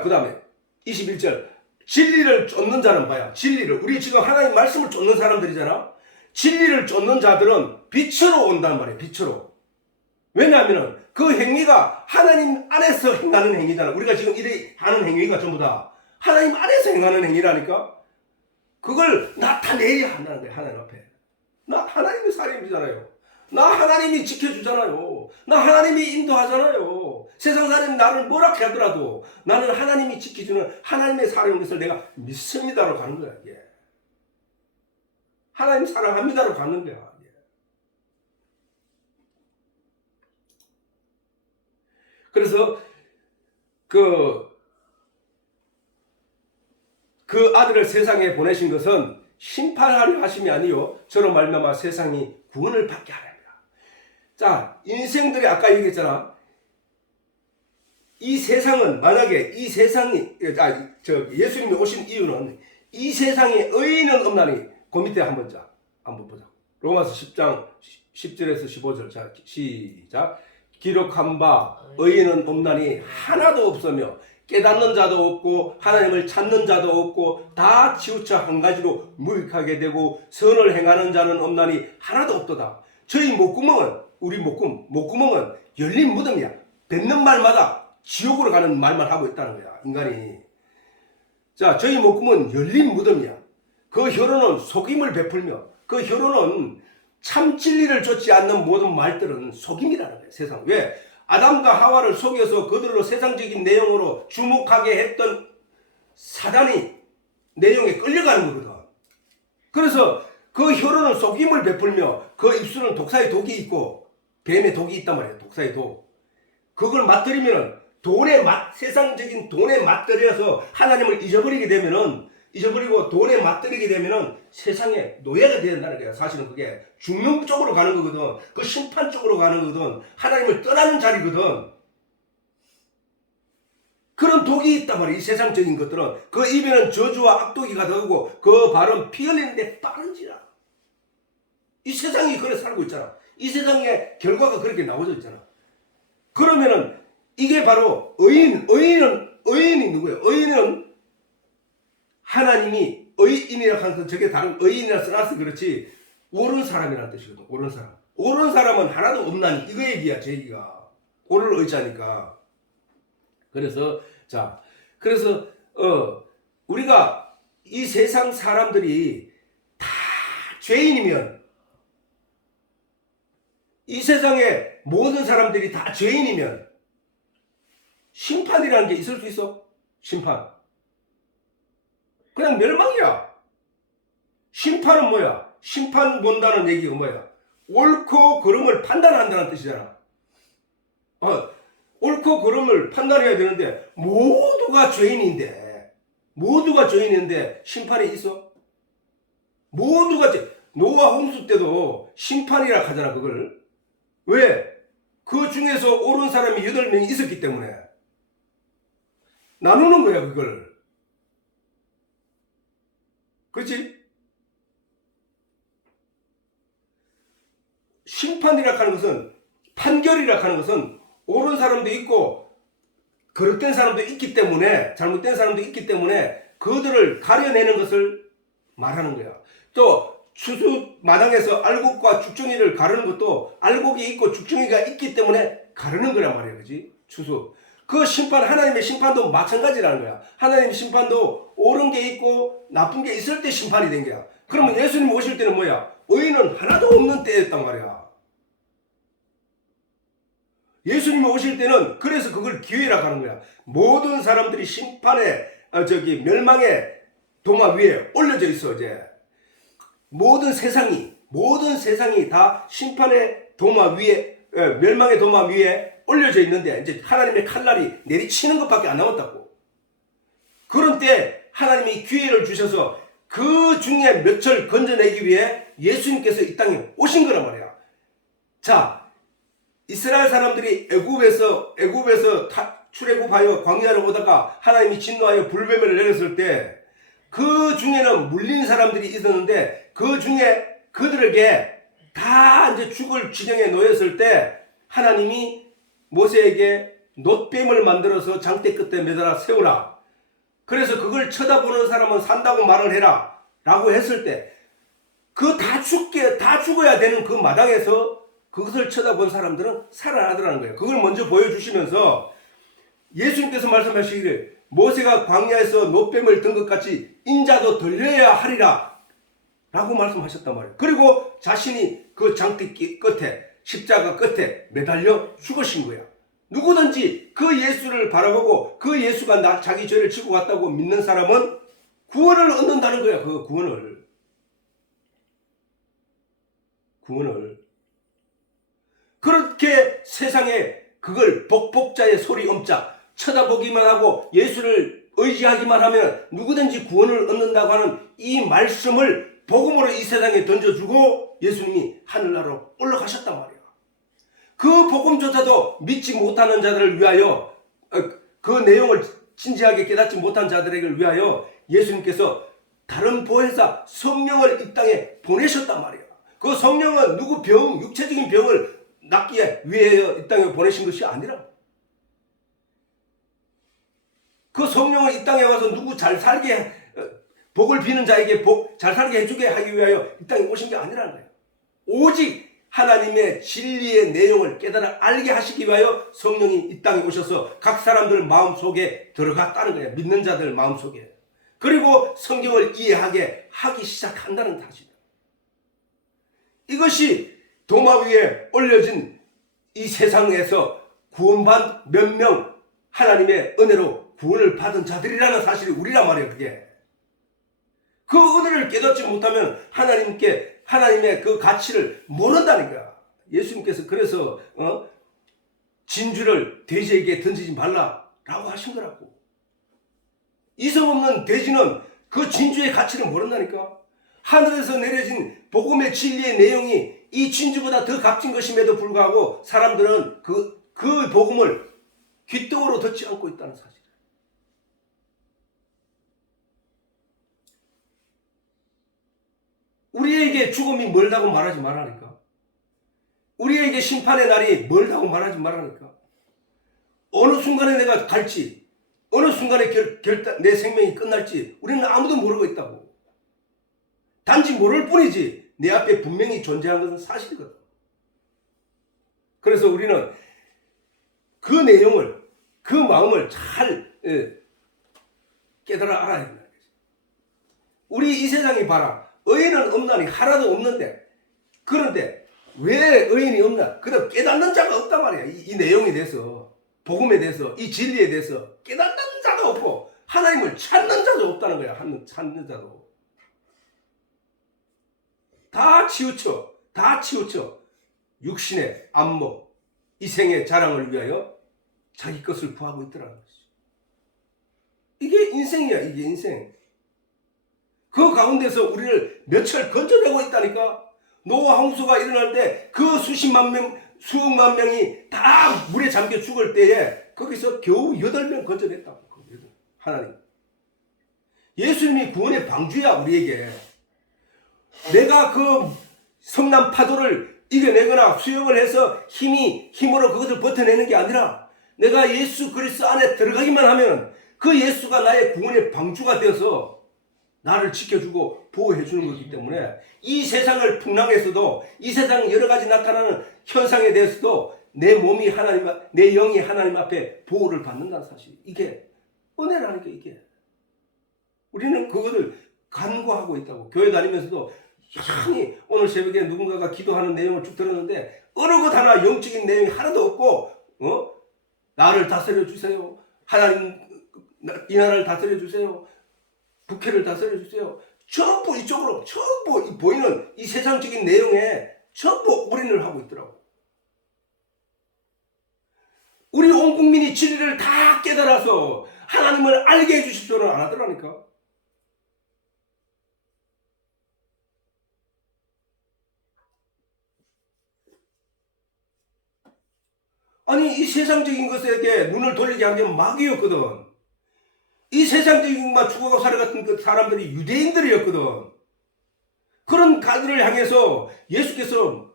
그 다음에 21절. 진리를 쫓는 자는 봐요. 진리를. 우리 지금 하나님 말씀을 쫓는 사람들이잖아. 진리를 쫓는 자들은 빛으로 온단 말이에요. 빛으로. 왜냐하면 그 행위가 하나님 안에서 행하는 행위잖아. 우리가 지금 이래 하는 행위가 전부 다 하나님 안에서 행하는 행위라니까. 그걸 나타내야 한다는 거야. 하나님 앞에. 나 하나님의 사람이잖아요. 나 하나님이 지켜주잖아요. 나 하나님이 인도하잖아요. 세상 사람이 나를 뭐라 하더라도 나는 하나님이 지켜주는 하나님의 사람인 것을 내가 믿습니다로 가는 거야. 이게. 하나님 사랑합니다로 가는 거야. 그래서 그 아들을 세상에 보내신 것은 심판하려 하심이 아니요 저로 말미암아 세상이 구원을 받게 하려 합니다. 자, 인생들이 아까 얘기했잖아. 이 세상은 만약에 이 세상이 예수님이 오신 이유는 이 세상에 의인은 없나니 그 밑에 한번 보자. 로마서 10장 10절에서 15절. 자, 시작. 기록한 바 의인은 없나니 하나도 없으며 깨닫는 자도 없고 하나님을 찾는 자도 없고 다 치우쳐 한 가지로 무익하게 되고 선을 행하는 자는 없나니 하나도 없도다. 저희 우리 목구멍은 열린 무덤이야. 뱉는 말마다 지옥으로 가는 말만 하고 있다는 거야, 인간이. 자, 저희 목구멍은 열린 무덤이야. 그 혀로는 속임을 베풀며 그 혀로는 참 진리를 좇지 않는 모든 말들은 속임이라는 거예요. 세상. 왜? 아담과 하와를 속여서 그들로 세상적인 내용으로 주목하게 했던 사단이 내용에 끌려가는 거거든. 그래서 그 혀로는 속임을 베풀며 그 입술은 독사의 독이 있고 뱀의 독이 있단 말이에요. 독사의 독. 그걸 맛들이면 세상적인 돈에 맛들여서 하나님을 잊어버리고 돈에 맛들이게 되면은 세상에 노예가 된다는 거야. 사실은 그게 죽는 쪽으로 가는 거거든. 그 심판 쪽으로 가는 거거든. 하나님을 떠나는 자리거든. 그런 독이 있단 말이에요. 이 세상적인 것들은. 그 입에는 저주와 악독이 가득하고 그 발은 피 흘리는데 빠른지라. 이 세상이 그래 살고 있잖아. 이 세상의 결과가 그렇게 나오져 있잖아. 그러면은 이게 바로 의인이 누구예요? 의인은 하나님이 의인이라 하는 저게 다른 의인이라 써놨어 그렇지 옳은 사람이라는 뜻이거든. 옳은 사람. 옳은 사람은 하나도 없나니 이거 얘기야. 제 얘기가. 옳을 의자니까. 그래서 우리가 이 세상 사람들이 다 죄인이면 이 세상의 모든 사람들이 다 죄인이면 심판이라는 게 있을 수 있어? 심판. 그냥 멸망이야. 심판은 뭐야? 심판 본다는 얘기가 뭐야? 옳고 그름을 판단한다는 뜻이잖아. 옳고 그름을 판단해야 되는데 모두가 죄인인데 심판이 있어? 모두가 노아 홍수 때도 심판이라 하잖아 그걸. 왜? 그 중에서 옳은 사람이 8명이 있었기 때문에 나누는 거야 그걸. 그렇지? 심판이라 하는 것은 판결이라 하는 것은 옳은 사람도 있고 그릇된 사람도 있기 때문에 잘못된 사람도 있기 때문에 그들을 가려내는 것을 말하는 거야. 또 추수 마당에서 알곡과 죽정이를 가르는 것도 알곡이 있고 죽정이가 있기 때문에 가르는 거란 말이야. 그지? 추수. 그 심판, 하나님의 심판도 마찬가지라는 거야. 하나님의 심판도 옳은 게 있고 나쁜 게 있을 때 심판이 된 거야. 그러면 예수님 오실 때는 뭐야? 의인은 하나도 없는 때였단 말이야. 예수님이 오실 때는 그래서 그걸 기회라고 하는 거야. 모든 사람들이 심판의 멸망의 도마 위에 올려져 있어. 이제 모든 세상이 다 심판의 도마 위에 멸망의 도마 위에 올려져 있는데 이제 하나님의 칼날이 내리치는 것밖에 안 남았다고. 그런 때 하나님이 기회를 주셔서 그 중에 몇을 건져내기 위해 예수님께서 이 땅에 오신 거란 말이야. 자, 이스라엘 사람들이 애굽에서 출애굽하여 광야로 오다가 하나님이 진노하여 불뱀을 내렸을 때 그 중에는 물린 사람들이 있었는데 그 중에 그들에게 다 이제 죽을 지경에 놓였을 때 하나님이 모세에게 놋뱀을 만들어서 장대 끝에 매달아 세우라. 그래서 그걸 쳐다보는 사람은 산다고 말을 해라. 라고 했을 때 그 다 죽어야 되는 그 마당에서 그것을 쳐다본 사람들은 살아나더라는 거예요. 그걸 먼저 보여주시면서 예수님께서 말씀하시기를 모세가 광야에서 놋뱀을 든 것 같이 인자도 들려야 하리라 라고 말씀하셨단 말이에요. 그리고 자신이 그 장대 끝에 십자가 끝에 매달려 죽으신 거야. 누구든지 그 예수를 바라보고 그 예수가 자기 죄를 지고 갔다고 믿는 사람은 구원을 얻는다는 거야. 그 구원을. 그렇게 세상에 그걸 복복자의 소리 엄자 쳐다보기만 하고 예수를 의지하기만 하면 누구든지 구원을 얻는다고 하는 이 말씀을 복음으로 이 세상에 던져주고 예수님이 하늘나라로 올라가셨단 말이야. 그 복음조차도 믿지 못하는 자들을 위하여 그 내용을 진지하게 깨닫지 못한 자들에게 위하여 예수님께서 다른 보혜사 성령을 이 땅에 보내셨단 말이야. 그 성령은 누구 육체적인 병을 낫기 위해 이 땅에 보내신 것이 아니라 그 성령을 이 땅에 와서 누구 잘 살게 복을 비는 자에게 잘 살게 해주게 하기 위하여 이 땅에 오신 게 아니라는 거예요. 오직 하나님의 진리의 내용을 깨달아 알게 하시기 위하여 성령이 이 땅에 오셔서 각 사람들 마음속에 들어갔다는 거예요. 믿는 자들 마음속에. 그리고 성경을 이해하게 하기 시작한다는 사실이에요. 이것이 도마 위에 올려진 이 세상에서 구원받은 몇 명 하나님의 은혜로 구원을 받은 자들이라는 사실이 우리란 말이에요. 그게. 그 은혜를 깨닫지 못하면 하나님의 그 가치를 모른다는 거야. 예수님께서 그래서 진주를 돼지에게 던지지 말라라고 하신 거라고. 이성 없는 돼지는 그 진주의 가치를 모른다니까. 하늘에서 내려진 복음의 진리의 내용이 이 진주보다 더 값진 것임에도 불구하고 사람들은 그 복음을 귀등으로 듣지 않고 있다는 사실. 우리에게 죽음이 멀다고 말하지 말라니까. 우리에게 심판의 날이 멀다고 말하지 말라니까. 어느 순간에 내가 갈지, 어느 순간에 내 생명이 끝날지 우리는 아무도 모르고 있다고. 단지 모를 뿐이지 내 앞에 분명히 존재하는 것은 사실이거든. 그래서 우리는 그 내용을, 그 마음을 잘 깨달아 알아야 된다. 우리 이 세상이 봐라. 의인은 없나니 하나도 없는데, 그런데 왜 의인이 없나? 그래도 깨닫는 자가 없단 말이야. 이 내용에 대해서, 복음에 대해서, 이 진리에 대해서 깨닫는 자도 없고 하나님을 찾는 자도 없다는 거야. 찾는 자도. 다 치우쳐 육신의 안목, 이생의 자랑을 위하여 자기 것을 구하고 있더라는 것이. 이게 인생이야. 이게 인생. 그 가운데서 우리를 며칠 건져내고 있다니까. 노아 홍수가 일어날 때 그 수십만 명, 수억만 명이 다 물에 잠겨 죽을 때에 거기서 겨우 8명 건져냈다고. 하나님. 예수님이 구원의 방주야. 우리에게. 내가 그 성난 파도를 이겨내거나 수영을 해서 힘으로 그것을 버텨내는 게 아니라 내가 예수 그리스도 안에 들어가기만 하면 그 예수가 나의 구원의 방주가 되어서 나를 지켜주고 보호해주는 거기 때문에 이 세상을 풍랑에서도 이 세상 여러 가지 나타나는 현상에 대해서도 내 몸이 하나님, 내 영이 하나님 앞에 보호를 받는다는 사실. 이게 은혜라는 게 이게. 우리는 그거를 간구하고 있다고. 교회 다니면서도 이상히 오늘 새벽에 누군가가 기도하는 내용을 쭉 들었는데 어느 것 하나 영적인 내용이 하나도 없고 나를 다스려 주세요. 하나님 이 나라를 다스려 주세요. 국회를 다스려 주세요. 전부 이쪽으로 전부 보이는 이 세상적인 내용에 전부 올인을 하고 있더라고. 우리 온 국민이 진리를 다 깨달아서 하나님을 알게 해주십시오는 안 하더라니까. 아니 이 세상적인 것에게 눈을 돌리게 한 게 마귀였거든. 이 세상적인 것만 죽어가고 살아갔던 그 사람들이 유대인들이었거든. 그런 가들을 향해서 예수께서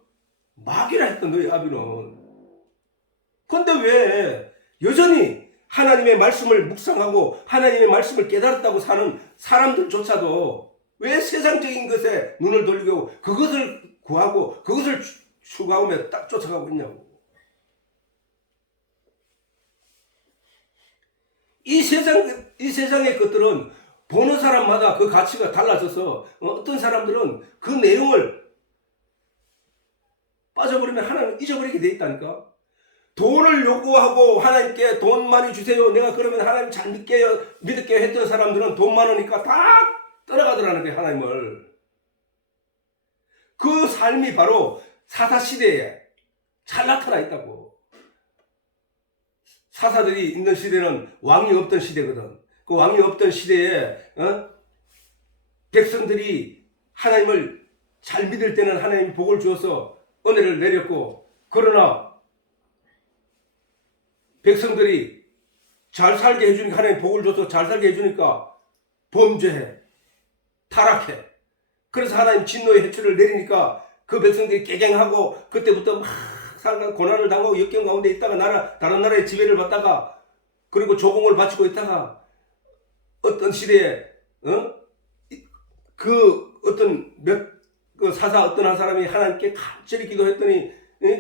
마귀라 했던 너희 아비는. 그런데 왜 여전히 하나님의 말씀을 묵상하고 하나님의 말씀을 깨달았다고 사는 사람들조차도 왜 세상적인 것에 눈을 돌리고 그것을 구하고 그것을 추구하며 딱 쫓아가고 있냐고. 이 세상의 것들은 보는 사람마다 그 가치가 달라져서 어떤 사람들은 그 내용을 빠져버리면 하나님 잊어버리게 돼 있다니까. 돈을 요구하고 하나님께 돈 많이 주세요. 내가 그러면 하나님 잘 믿을게요 했던 사람들은 돈 많으니까 다 떠나가더라는 거예요. 하나님을. 그 삶이 바로 사사시대에 잘 나타나 있다고. 사사들이 있는 시대는 왕이 없던 시대거든. 그 왕이 없던 시대에 백성들이 하나님을 잘 믿을 때는 하나님이 복을 주어서 은혜를 내렸고, 그러나 백성들이 잘 살게 해주니까, 하나님 복을 줘서 잘 살게 해주니까 범죄해, 타락해. 그래서 하나님 진노의 해초를 내리니까 그 백성들이 깨갱하고 그때부터 막 고난을 당하고 역경 가운데 있다가 다른 나라의 지배를 받다가 그리고 조공을 바치고 있다가 어떤 시대에 그 어떤 그 사사 어떤 한 사람이 하나님께 간절히 기도했더니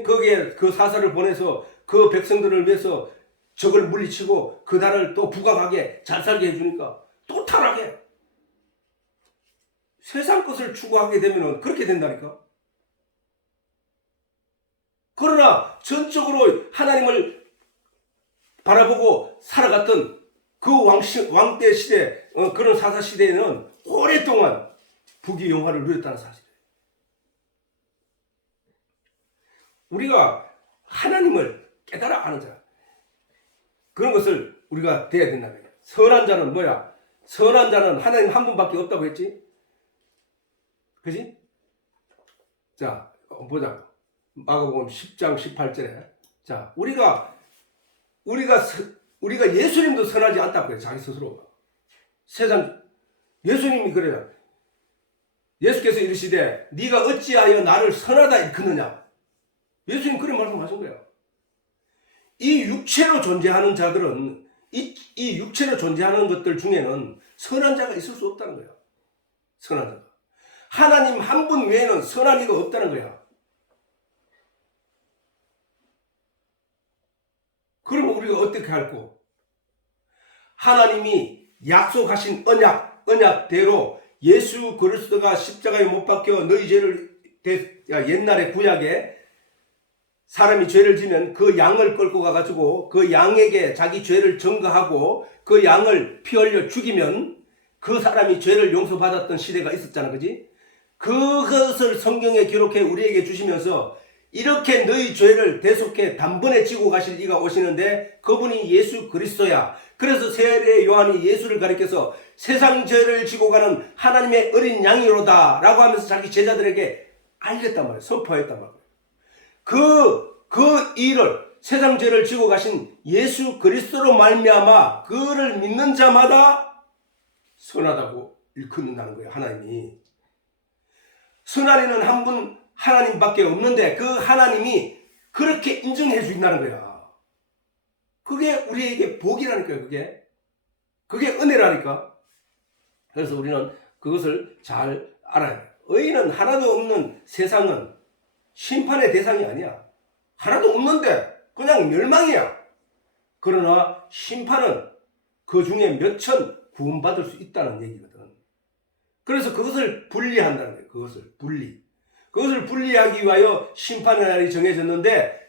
거기에 그 사사를 보내서 그 백성들을 위해서 적을 물리치고 그 나라를 또 부강하게 잘 살게 해주니까 또 타락해. 세상 것을 추구하게 되면 그렇게 된다니까. 그러나 전적으로 하나님을 바라보고 살아갔던 그 왕때 시대, 그런 사사 시대에는 오랫동안 부귀 영화를 누렸다는 사실이에요. 우리가 하나님을 깨달아 아는 자, 그런 것을 우리가 돼야 된다는 거예요. 선한 자는 뭐야? 선한 자는 하나님 한 분밖에 없다고 했지? 그지? 자, 보자. 마가복음 10장 18절에. 자, 우리가 예수님도 선하지 않다고 해요. 자기 스스로. 세상, 예수님이 그래요. 예수께서 이르시되 네가 어찌하여 나를 선하다 일컫느냐. 예수님 그런 말씀하신 거예요. 이 육체로 존재하는 자들은 이 육체로 존재하는 것들 중에는 선한 자가 있을 수 없다는 거예요. 선한 자가. 하나님 한 분 외에는 선한 이가 없다는 거야. 그러면 우리가 어떻게 할꼬? 하나님이 약속하신 언약대로 예수 그리스도가 십자가에 못 박혀 너희 죄를 옛날에 구약에 사람이 죄를 지면 그 양을 끌고 가가지고 그 양에게 자기 죄를 전가하고 그 양을 피 흘려 죽이면 그 사람이 죄를 용서받았던 시대가 있었잖아. 그지? 그것을 성경에 기록해 우리에게 주시면서 이렇게 너희 죄를 대속해 단번에 지고 가실 이가 오시는데 그분이 예수 그리스도야. 그래서 세례 요한이 예수를 가리켜서 세상 죄를 지고 가는 하나님의 어린 양이로다 라고 하면서 자기 제자들에게 알렸단 말이에요. 선포했단 말이에요. 그 일을 세상 죄를 지고 가신 예수 그리스도로 말미암아 그를 믿는 자마다 선하다고 일컫는다는 거예요. 하나님이. 선한 이는 한 분 하나님밖에 없는데 그 하나님이 그렇게 인정해 주신다는 거야. 그게 우리에게 복이라니까요. 그게 은혜라니까. 그래서 우리는 그것을 잘 알아야 돼요. 의인은 하나도 없는 세상은 심판의 대상이 아니야. 하나도 없는데 그냥 멸망이야. 그러나 심판은 그 중에 몇천 구원받을 수 있다는 얘기거든. 그래서 그것을 분리한다는 거예요. 그것을 분리하기 위하여 심판의 날이 정해졌는데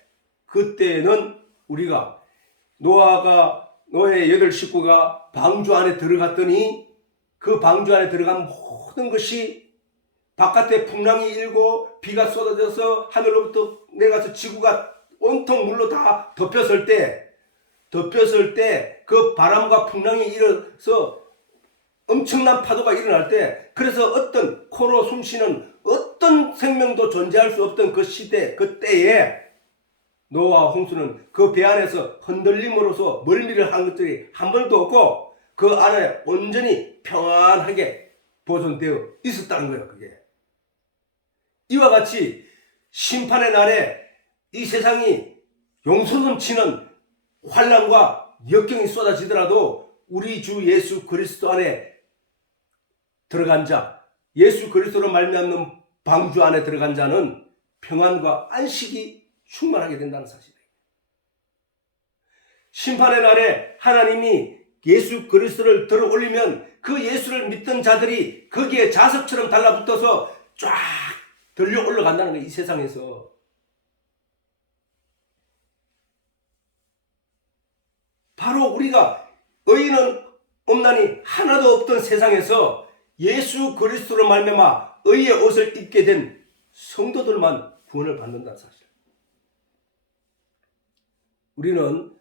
그때는 우리가 노아의 8식구가 방주 안에 들어갔더니 그 방주 안에 들어간 모든 것이 바깥에 풍랑이 일고 비가 쏟아져서 하늘로부터 내려가서 지구가 온통 물로 다 덮였을 때 그 바람과 풍랑이 일어서 엄청난 파도가 일어날 때 그래서 어떤 코로 숨쉬는 어떤 생명도 존재할 수 없던 그 시대 그때에 노아와 홍수는 그 배 안에서 흔들림으로써 멀미를 한 것들이 한 번도 없고 그 안에 온전히 평안하게 보존되어 있었다는 거예요. 그게 이와 같이 심판의 날에 이 세상이 용서 넘치는 환난과 역경이 쏟아지더라도 우리 주 예수 그리스도 안에 들어간 자, 예수 그리스도로 말미암는 방주 안에 들어간 자는 평안과 안식이 충만하게 된다는 사실이에요. 심판의 날에 하나님이 예수 그리스도를 들어 올리면 그 예수를 믿던 자들이 거기에 자석처럼 달라붙어서 쫙 들려 올라간다는 거예요. 이 세상에서. 바로 우리가 의인은 없나니 하나도 없던 세상에서 예수 그리스도로 말미암아 의의 옷을 입게 된 성도들만 구원을 받는다는 사실. 우리는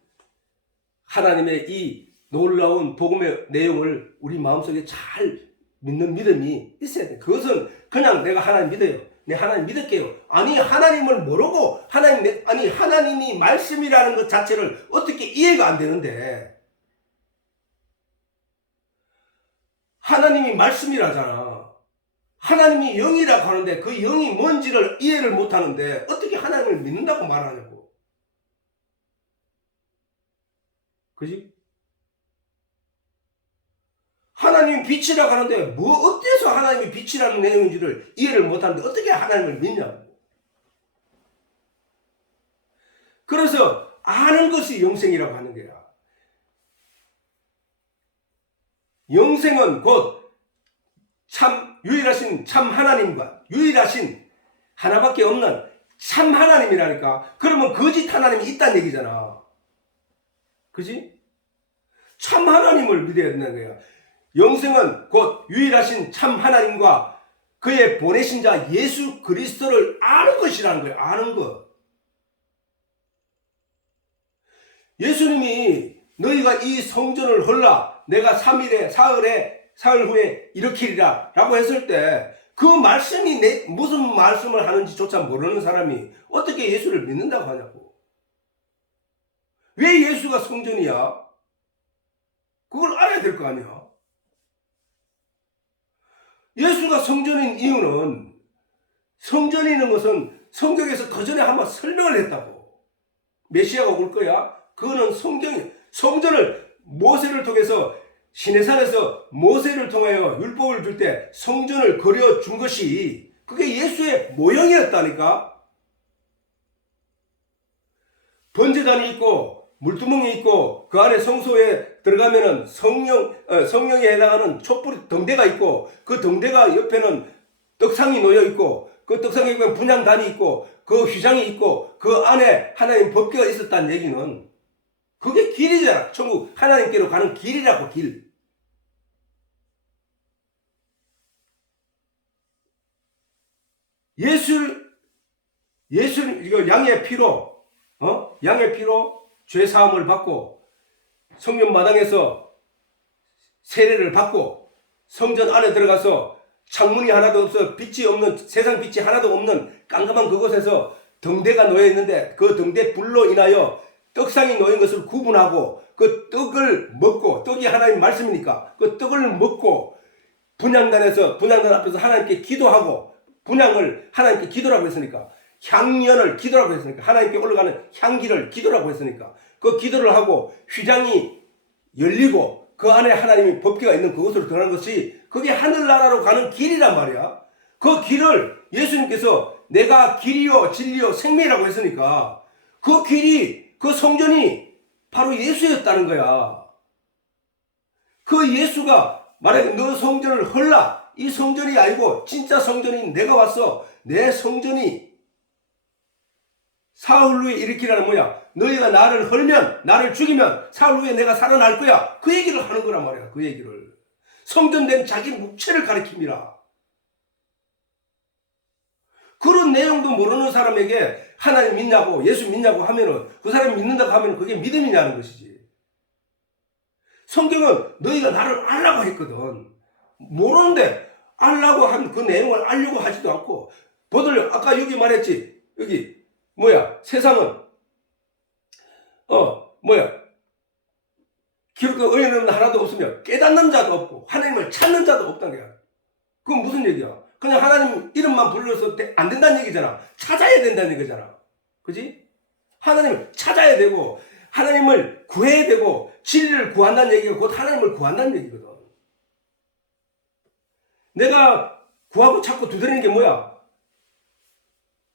하나님의 이 놀라운 복음의 내용을 우리 마음속에 잘 믿는 믿음이 있어야 돼. 그것은 그냥 내가 하나님 믿어요. 내 하나님 믿을게요. 아니 하나님을 모르고 하나님이 말씀이라는 것 자체를 어떻게 이해가 안 되는데 하나님이 말씀이라잖아. 하나님이 영이라고 하는데 그 영이 뭔지를 이해를 못하는데 어떻게 하나님을 믿는다고 말하냐고. 그지? 하나님이 빛이라고 하는데 뭐 어때서 하나님이 빛이라는 내용인지를 이해를 못하는데 어떻게 하나님을 믿냐고. 그래서 아는 것이 영생이라고 하는 거야. 영생은 곧 참 유일하신 참 하나님과 유일하신 하나밖에 없는 참 하나님이라니까. 그러면 거짓 하나님이 있다는 얘기잖아. 그지? 참 하나님을 믿어야 된다는 거야. 영생은 곧 유일하신 참 하나님과 그의 보내신 자 예수 그리스도를 아는 것이라는 거예요. 아는 것. 예수님이 너희가 이 성전을 헐라 내가 3일에 사흘 후에 일으키리라 라고 했을 때 그 말씀이 무슨 말씀을 하는지조차 모르는 사람이 어떻게 예수를 믿는다고 하냐고. 왜 예수가 성전이야? 그걸 알아야 될 거 아니야. 예수가 성전인 이유는 성전이 있는 것은 성경에서 그 전에 한번 설명을 했다고. 메시아가 올 거야. 그거는 성전을 모세를 통해서 시내산에서 모세를 통하여 율법을 줄 때 성전을 그려준 것이 그게 예수의 모형이었다니까. 번제단이 있고 물두멍이 있고 그 안에 성소에 들어가면은 성령에 해당하는 촛불 등대가 있고 그 등대가 옆에는 떡상이 놓여 있고 그 떡상에 보면 분향단이 있고 그 휘장이 있고 그 안에 하나님 법궤가 있었다는 얘기는 그게 길이잖아. 천국 하나님께로 가는 길이라고. 길. 이거 양의 피로 죄 사함을 받고 성전 마당에서 세례를 받고 성전 안에 들어가서 창문이 하나도 없어 빛이 없는, 세상 빛이 하나도 없는 깜깜한 그곳에서 등대가 놓여 있는데 그 등대 불로 인하여 떡상이 놓인 것을 구분하고 그 떡을 먹고, 떡이 하나님 말씀이니까 그 떡을 먹고 분향단 앞에서 하나님께 기도하고, 분향을 하나님께 기도라고 했으니까, 향연을 기도라고 했으니까, 하나님께 올라가는 향기를 기도라고 했으니까 그 기도를 하고 휘장이 열리고 그 안에 하나님의 법궤가 있는 그곳으로 들어가는 것이 그게 하늘나라로 가는 길이란 말이야. 그 길을 예수님께서 내가 길이요 진리요 생명이라고 했으니까 그 길이, 그 성전이 바로 예수였다는 거야. 그 예수가 말하기 너 성전을 헐라, 이 성전이 아니고 진짜 성전이 내가 왔어. 내 성전이 사흘 후에 일으키라는 뭐야? 너희가 나를 헐면, 나를 죽이면 사흘 후에 내가 살아날 거야. 그 얘기를 하는 거란 말이야. 그 얘기를. 성전된 자기 묵체를 가리킵니다. 그런 내용도 모르는 사람에게 하나님 믿냐고, 예수 믿냐고 하면은, 그 사람이 믿는다고 하면은 그게 믿음이냐는 것이지. 성경은 너희가 나를 알라고 했거든. 모르는데 알라고 한 그 내용을 알려고 하지도 않고, 아까 여기 말했지. 여기 세상은 기록된 의인은 하나도 없으며 깨닫는 자도 없고 하나님을 찾는 자도 없다는 거야. 그건 무슨 얘기야? 그냥 하나님 이름만 불러서 안 된다는 얘기잖아. 찾아야 된다는 얘기잖아. 그지? 하나님을 찾아야 되고 하나님을 구해야 되고 진리를 구한다는 얘기가 곧 하나님을 구한다는 얘기거든. 내가 구하고 찾고 두드리는 게 뭐야?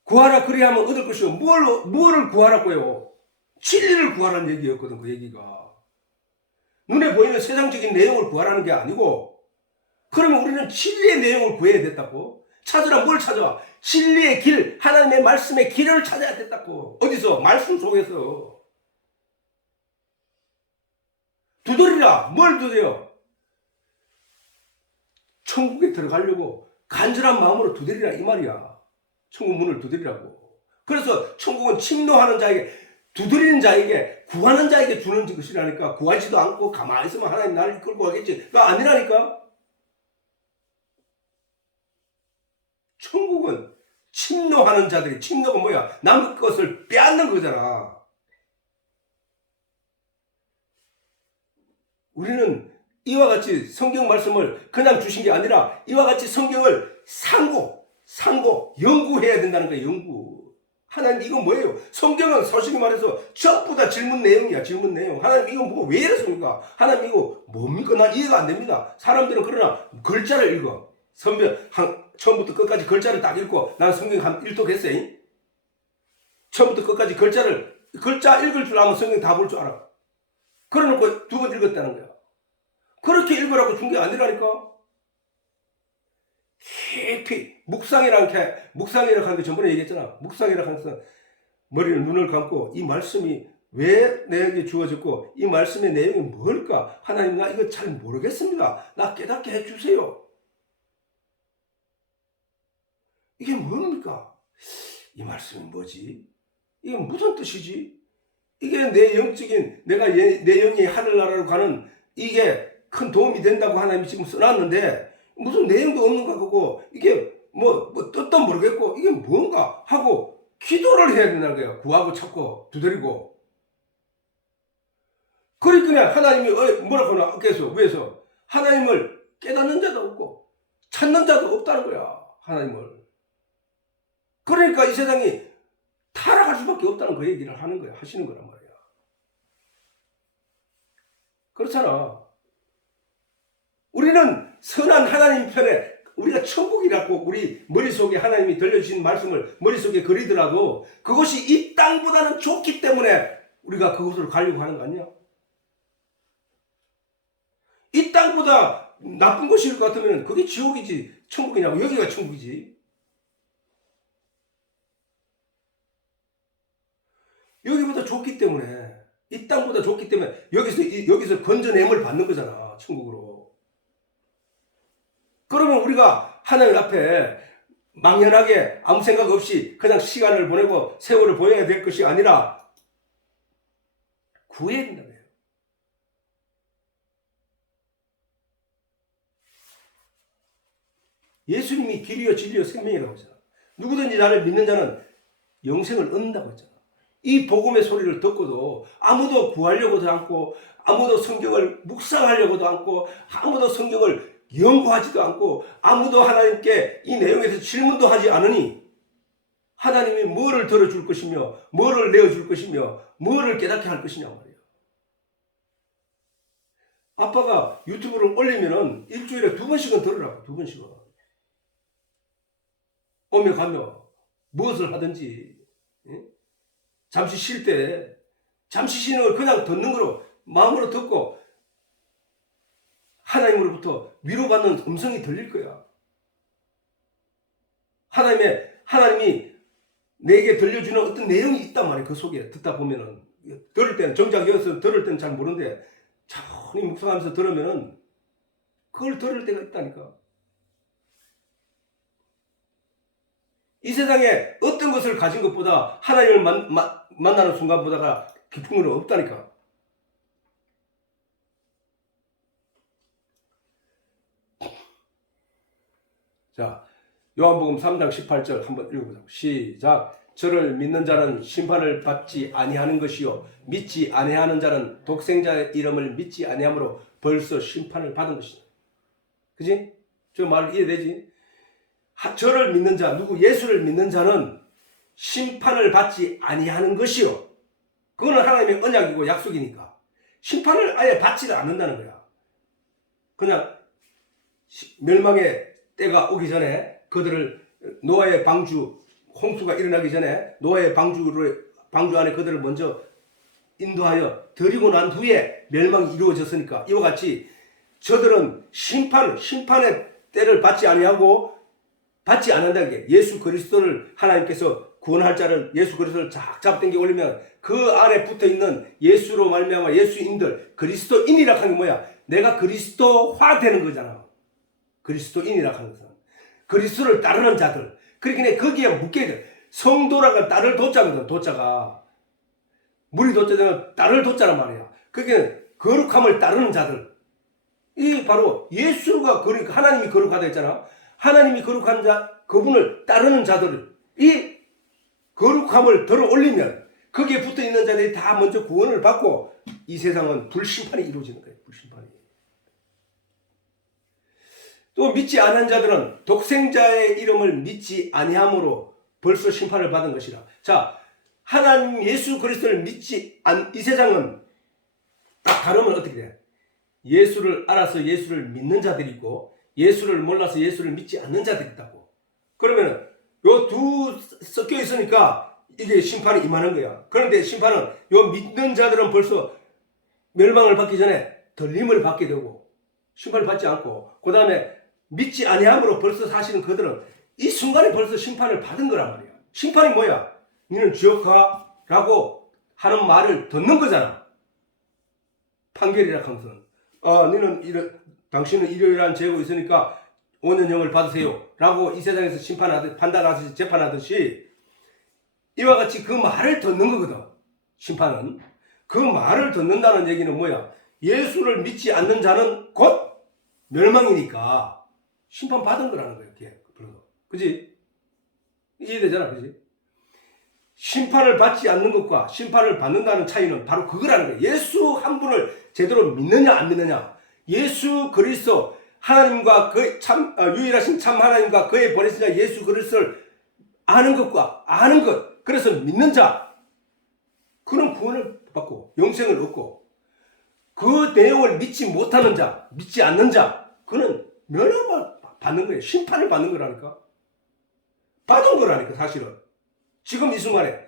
구하라 그리하면 얻을 것이요. 뭐를 구하라고요? 진리를 구하라는 얘기였거든. 그 얘기가. 눈에 보이는 세상적인 내용을 구하라는 게 아니고, 그러면 우리는 진리의 내용을 구해야 됐다고. 찾으라. 뭘 찾아? 진리의 길, 하나님의 말씀의 길을 찾아야 됐다고. 어디서? 말씀 속에서. 두드리라. 뭘 두드려? 천국에 들어가려고 간절한 마음으로 두드리라 이 말이야. 천국 문을 두드리라고. 그래서 천국은 침노하는 자에게, 두드리는 자에게, 구하는 자에게 주는 것이라니까. 구하지도 않고 가만히 있으면 하나님 나를 이끌고 가겠지. 그거 아니라니까. 천국은 침노하는 자들이, 침노가 뭐야? 남 것을 빼앗는 거잖아. 우리는 이와 같이 성경 말씀을 그냥 주신 게 아니라 이와 같이 성경을 상고 연구해야 된다는 거야. 연구. 하나님 이거 뭐예요? 성경은 솔직히 말해서 전부 다 질문 내용이야. 질문 내용. 하나님 이거 왜 이랬습니까? 하나님 이거 뭡니까? 난 이해가 안 됩니다. 사람들은 그러나 글자를 읽어. 처음부터 끝까지 글자를 딱 읽고 난 성경 한 일독했어요. 처음부터 끝까지 글자 읽을 줄 알면 성경 다 볼 줄 알아. 그래놓고 2번 읽었다는 거야. 그렇게 읽으라고 준 게 아니라니까. 깊이 묵상이라고 하는 게 전번에 얘기했잖아. 묵상이라고 하는 것은 눈을 감고 이 말씀이 왜 내게 주어졌고 이 말씀의 내용이 뭘까? 하나님 나 이거 잘 모르겠습니다. 나 깨닫게 해주세요. 이게 뭡니까? 이 말씀이 뭐지? 이게 무슨 뜻이지? 이게 내 영적인, 내 영이 하늘나라로 가는 이게 큰 도움이 된다고 하나님이 지금 써놨는데 무슨 내용도 없는가 그거 이게 뭐 뜻도 모르겠고 이게 뭔가 하고 기도를 해야 된다는 거야. 구하고 찾고 두드리고. 그러니까 하나님이 뭐라고 하나 위에서 하나님을 깨닫는 자도 없고 찾는 자도 없다는 거야, 하나님을. 그러니까 이 세상이 타락할 수밖에 없다는 그 얘기를 하는 거야, 하시는 거란 말이야. 그렇잖아. 우리는 선한 하나님 편에, 우리가 천국이라고 우리 머릿속에 하나님이 들려주신 말씀을 머릿속에 그리더라도 그것이 이 땅보다는 좋기 때문에 우리가 그곳으로 가려고 하는 거 아니야? 이 땅보다 나쁜 곳일 것 같으면 그게 지옥이지 천국이냐고. 여기가 천국이지. 여기보다 좋기 때문에, 이 땅보다 좋기 때문에 여기서 건져냄을 받는 거잖아, 천국으로. 그러면 우리가 하나님 앞에 막연하게 아무 생각 없이 그냥 시간을 보내고 세월을 보내야 될 것이 아니라 구해야 된다고요. 예수님이 길이요 진리요 생명이라고 했잖아. 누구든지 나를 믿는 자는 영생을 얻는다고 했잖아. 이 복음의 소리를 듣고도 아무도 구하려고도 않고, 아무도 성경을 묵상하려고도 않고, 아무도 성경을 연구하지도 않고, 아무도 하나님께 이 내용에 대해서 질문도 하지 않으니 하나님이 뭐를 들어줄 것이며 뭐를 내어줄 것이며 뭐를 깨닫게 할 것이냐 말이에요. 아빠가 유튜브를 올리면은 일주일에 2번씩은 들으라고. 2번씩은 오며 가며 무엇을 하든지, 잠시 쉴 때 잠시 쉬는 걸 그냥 듣는 거로 마음으로 듣고 하나님으로부터 위로받는 음성이 들릴 거야. 하나님이 내게 들려주는 어떤 내용이 있단 말이야. 그 속에 듣다 보면은, 들을 때는 정작 여기서 들을 때는 잘 모르는데 천천히 묵상하면서 들으면은 그걸 들을 때가 있다니까. 이 세상에 어떤 것을 가진 것보다 하나님을 만나는 순간보다가 깊은 건 없다니까. 자, 요한복음 3장 18절 한번 읽어보자. 시작. 저를 믿는 자는 심판을 받지 아니하는 것이요 믿지 아니하는 자는 독생자의 이름을 믿지 아니하므로 벌써 심판을 받은 것이다. 그지? 저 말 이해되지? 저를 믿는 자, 예수를 믿는 자는 심판을 받지 아니하는 것이요. 그거는 하나님의 언약이고 약속이니까 심판을 아예 받지를 않는다는 거야. 그냥 멸망의 때가 오기 전에 그들을 노아의 방주, 홍수가 일어나기 전에 노아의 방주 안에 그들을 먼저 인도하여 데리고 난 후에 멸망이 이루어졌으니까, 이와 같이 저들은 심판의 때를 받지 않는다는 게, 예수 그리스도를 하나님께서 구원할 자를 예수 그리스도를 쫙 잡아당겨 올리면 그 안에 붙어있는 예수로 말미암아 예수인들, 그리스도인이라 하는 게 뭐야? 내가 그리스도화 되는 거잖아. 그리스도인이라 하는 것은 그리스도를 따르는 자들. 그러니까 거기에 묶여야 돼. 성도라가 따를 도자거든. 도자가 물이 도자되면 따를 도자란 말이야. 그게 거룩함을 따르는 자들. 이 바로 예수가 그러니까 하나님이 거룩하다 했잖아. 하나님이 거룩한 자, 그분을 따르는 자들, 이 거룩함을 들어 올리면 거기에 붙어 있는 자들이 다 먼저 구원을 받고 이 세상은 불심판이 이루어지는 거예요. 불심판이. 또 믿지 않은 자들은 독생자의 이름을 믿지 아니함으로 벌써 심판을 받은 것이라. 자, 하나님 예수 그리스도를 이 세상은 딱 다르면 어떻게 돼? 예수를 알아서 예수를 믿는 자들이 있고 예수를 몰라서 예수를 믿지 않는 자들이 있다고. 그러면 요 두 섞여 있으니까 이게 심판이 임하는 거야. 그런데 심판은 요 믿는 자들은 벌써 멸망을 받기 전에 들림을 받게 되고 심판을 받지 않고, 그 다음에 믿지 아니함으로 벌써 사실은 그들은 이 순간에 벌써 심판을 받은 거란 말이야. 심판이 뭐야? 너는 지옥 가 라고 하는 말을 듣는 거잖아. 판결이라 하는 것은 당신은 이러이러한 죄가 있으니까 5년형을 받으세요 라고 이 세상에서 판단하듯이 재판하듯이 이와 같이 그 말을 듣는 거거든. 심판은 그 말을 듣는다는 얘기는 뭐야? 예수를 믿지 않는 자는 곧 멸망이니까 심판 받은 거라는 거야. 그지? 이해되잖아. 그지? 심판을 받지 않는 것과 심판을 받는다는 차이는 바로 그거라는 거야. 예수 한 분을 제대로 믿느냐 안 믿느냐. 예수 그리스도 하나님과 유일하신 참 하나님과 그의 보내신 자 예수 그리스도를 아는 것과 아는 것, 그래서 믿는 자, 그는 구원을 받고 영생을 얻고, 그 내용을 믿지 못하는 자, 믿지 않는 자, 그는 면허를 받는 거예요. 심판을 받는 거라니까. 받은 거라니까, 사실은. 지금 이 순간에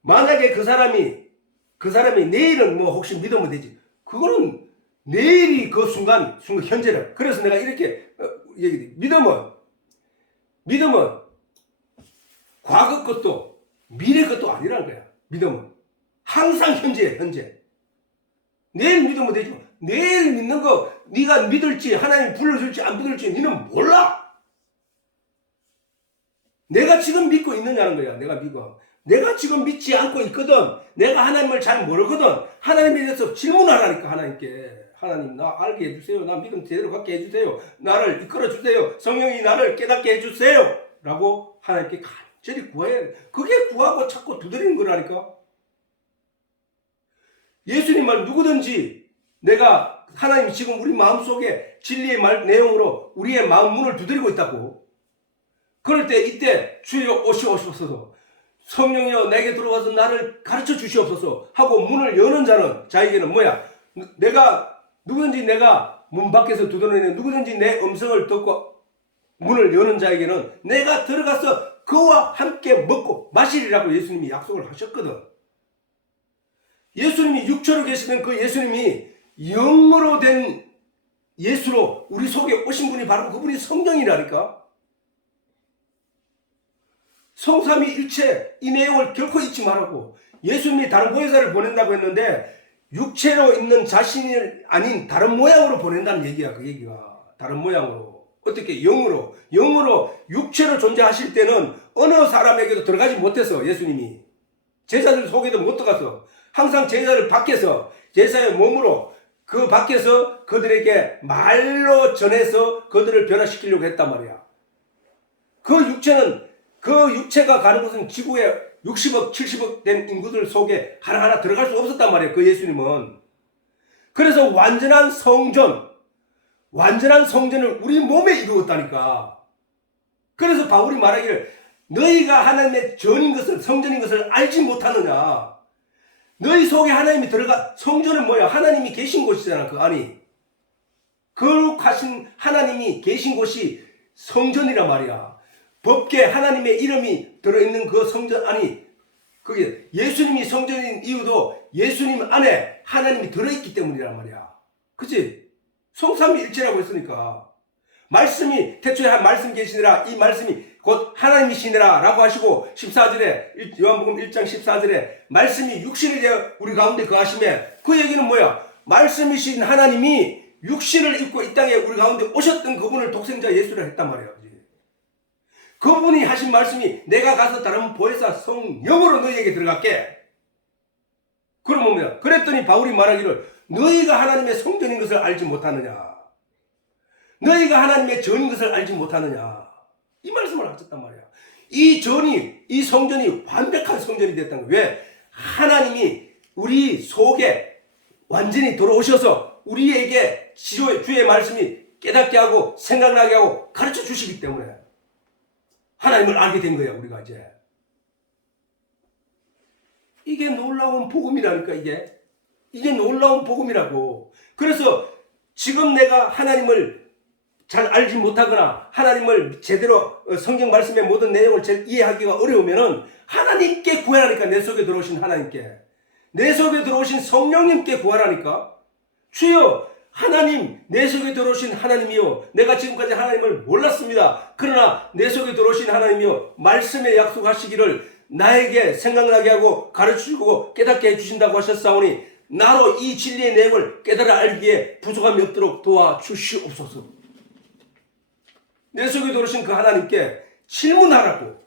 만약에 그 사람이 내일은 뭐 혹시 믿으면 되지, 그거는 내일이 그 순간 현재라. 그래서 내가 이렇게 얘기해. 믿음은 과거 것도 미래 것도 아니라는 거야. 믿음은 항상 현재야, 현재. 내일 믿으면 되지. 내일 믿는 거 네가 믿을지 하나님 불러줄지 안 불러줄지 너는 몰라. 내가 지금 믿고 있느냐는 거야. 내가 지금 믿지 않고 있거든. 내가 하나님을 잘 모르거든. 하나님에 대해서 질문하라니까. 하나님께. 하나님, 나 알게 해주세요. 나 믿음 제대로 갖게 해주세요. 나를 이끌어 주세요. 성령이 나를 깨닫게 해주세요. 라고 하나님께 간절히 구해야 돼. 그게 구하고 찾고 두드리는 거라니까. 예수님 말 누구든지 내가 하나님이 지금 우리 마음속에 진리의 내용으로 우리의 마음 문을 두드리고 있다고. 그럴 때 이때 주여 오시옵소서, 성령이여 내게 들어와서 나를 가르쳐 주시옵소서 하고 문을 여는 자에게는 뭐야? 누구든지 내가 문 밖에서 두드리는 누구든지 내 음성을 듣고 문을 여는 자에게는 내가 들어가서 그와 함께 먹고 마시리라고 예수님이 약속을 하셨거든. 예수님이 육체로 계시는 그 예수님이 영으로 된 예수로 우리 속에 오신 분이 바로 그분이 성령이라니까. 성삼위일체 이 내용을 결코 잊지 말라고. 예수님이 다른 보혜사를 보낸다고 했는데 육체로 있는 자신이 아닌 다른 모양으로 보낸다는 얘기야. 그 얘기가 다른 모양으로. 어떻게? 영으로 육체로 존재하실 때는 어느 사람에게도 들어가지 못해서 예수님이 제자들 속에도 못 들어가서 항상 제자들 밖에서 제자의 몸으로 그 밖에서 그들에게 말로 전해서 그들을 변화시키려고 했단 말이야. 그 육체가 가는 곳은 지구에 60억, 70억 된 인구들 속에 하나하나 들어갈 수 없었단 말이에요. 그 예수님은. 그래서 완전한 성전을 우리 몸에 이루었다니까. 그래서 바울이 말하기를 너희가 하나님의 전인 것을, 성전인 것을 알지 못하느냐. 너희 속에 하나님이 들어가. 성전은 뭐야? 하나님이 계신 곳이잖아. 그 안이. 거룩하신 하나님이 계신 곳이 성전이란 말이야. 법계 하나님의 이름이 들어있는 그 성전 안이, 그게 예수님이 성전인 이유도 예수님 안에 하나님이 들어있기 때문이란 말이야. 그치? 성삼위일체라고 했으니까. 말씀이 태초에 한 말씀 계시니라, 이 말씀이 곧 하나님이시니라 라고 하시고 14절에 요한복음 1장 14절에 말씀이 육신이 되어 우리 가운데 거하시매, 그 얘기는 뭐야? 말씀이신 하나님이 육신을 입고 이 땅에 우리 가운데 오셨던 그분을 독생자 예수라 했단 말이야. 그분이 하신 말씀이 내가 가서 다른 보혜사 성령으로 너희에게 들어갈게. 그러면 뭐야? 그랬더니 바울이 말하기를 너희가 하나님의 성전인 것을 알지 못하느냐. 너희가 하나님의 전인 것을 알지 못하느냐. 이 말씀을 하셨단 말이야. 이 성전이 완벽한 성전이 됐다는 거야. 왜? 하나님이 우리 속에 완전히 들어오셔서 우리에게 주의 말씀이 깨닫게 하고 생각나게 하고 가르쳐 주시기 때문에 하나님을 알게 된 거야, 우리가 이제. 이게 놀라운 복음이라니까, 이게 놀라운 복음이라고. 그래서 지금 내가 하나님을 잘 알지 못하거나 하나님을 제대로 성경 말씀의 모든 내용을 잘 이해하기가 어려우면은 하나님께 구하라니까. 내 속에 들어오신 하나님께, 내 속에 들어오신 성령님께 구하라니까. 주여, 하나님, 내 속에 들어오신 하나님이요, 내가 지금까지 하나님을 몰랐습니다. 그러나 내 속에 들어오신 하나님이요, 말씀에 약속하시기를 나에게 생각나게 하고 가르치고 깨닫게 해주신다고 하셨사오니 나로 이 진리의 내용을 깨달아 알기에 부족함이 없도록 도와주시옵소서. 내 속에 들어오신 그 하나님께 질문하라고.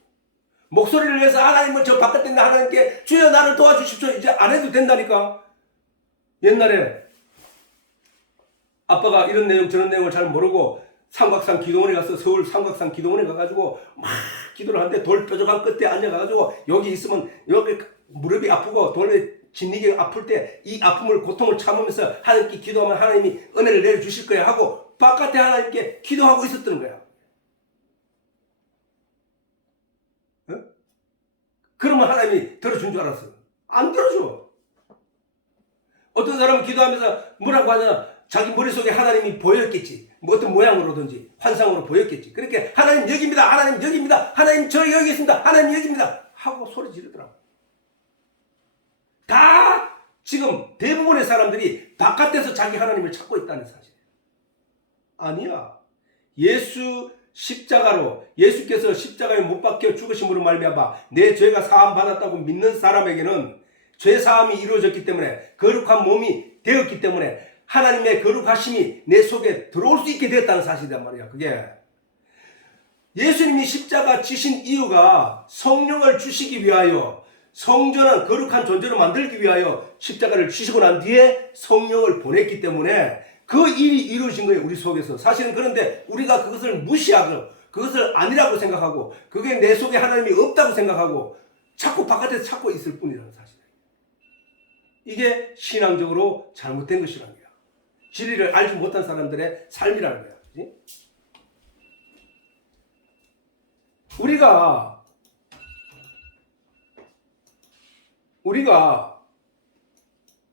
목소리를 내서 하나님을 저 바깥에 있는 하나님께 주여 나를 도와주십시오 이제 안 해도 된다니까. 옛날에 아빠가 이런 내용 저런 내용을 잘 모르고 삼각산 기도원에 가서, 서울 삼각산 기도원에 가가지고 막 기도를 하는데 돌 뾰족한 끝에 앉아가지고 여기 있으면 여기 무릎이 아프고 돌에 짓니기 아플 때 이 아픔을, 고통을 참으면서 하나님께 기도하면 하나님이 은혜를 내려주실 거야 하고 바깥에 하나님께 기도하고 있었던 거야. 어? 그러면 하나님이 들어준 줄 알았어. 안 들어줘. 어떤 사람은 기도하면서 뭐라고 하냐, 자기 머릿속에 하나님이 보였겠지. 뭐 어떤 모양으로든지 환상으로 보였겠지. 그렇게 하나님 여기입니다. 하나님 여기입니다. 하나님 저 여기 있습니다. 하나님 여기입니다. 하고 소리 지르더라고. 다 지금 대부분의 사람들이 바깥에서 자기 하나님을 찾고 있다는 사실. 아니야. 예수께서 십자가에 못 박혀 죽으심으로 말미암아 내 죄가 사함 받았다고 믿는 사람에게는 죄 사함이 이루어졌기 때문에, 거룩한 몸이 되었기 때문에 하나님의 거룩하심이 내 속에 들어올 수 있게 되었다는 사실이란 말이야. 그게 예수님이 십자가 지신 이유가 성령을 주시기 위하여, 성전한 거룩한 존재로 만들기 위하여 십자가를 지시고 난 뒤에 성령을 보냈기 때문에 그 일이 이루어진 거예요, 우리 속에서. 사실은 그런데 우리가 그것을 무시하고 그것을 아니라고 생각하고 그게 내 속에 하나님이 없다고 생각하고 자꾸 바깥에서 찾고 있을 뿐이라는 사실이에요. 이게 신앙적으로 잘못된 것이라는 거야. 진리를 알지 못한 사람들의 삶이라는 거야. 그치? 우리가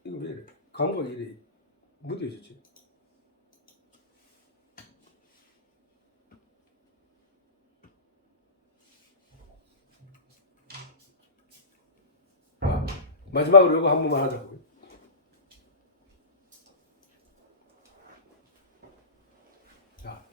이거 왜 이래? 감각이 이래 무뎌졌지? 마지막으로 이거 한 번만 하자고. 자,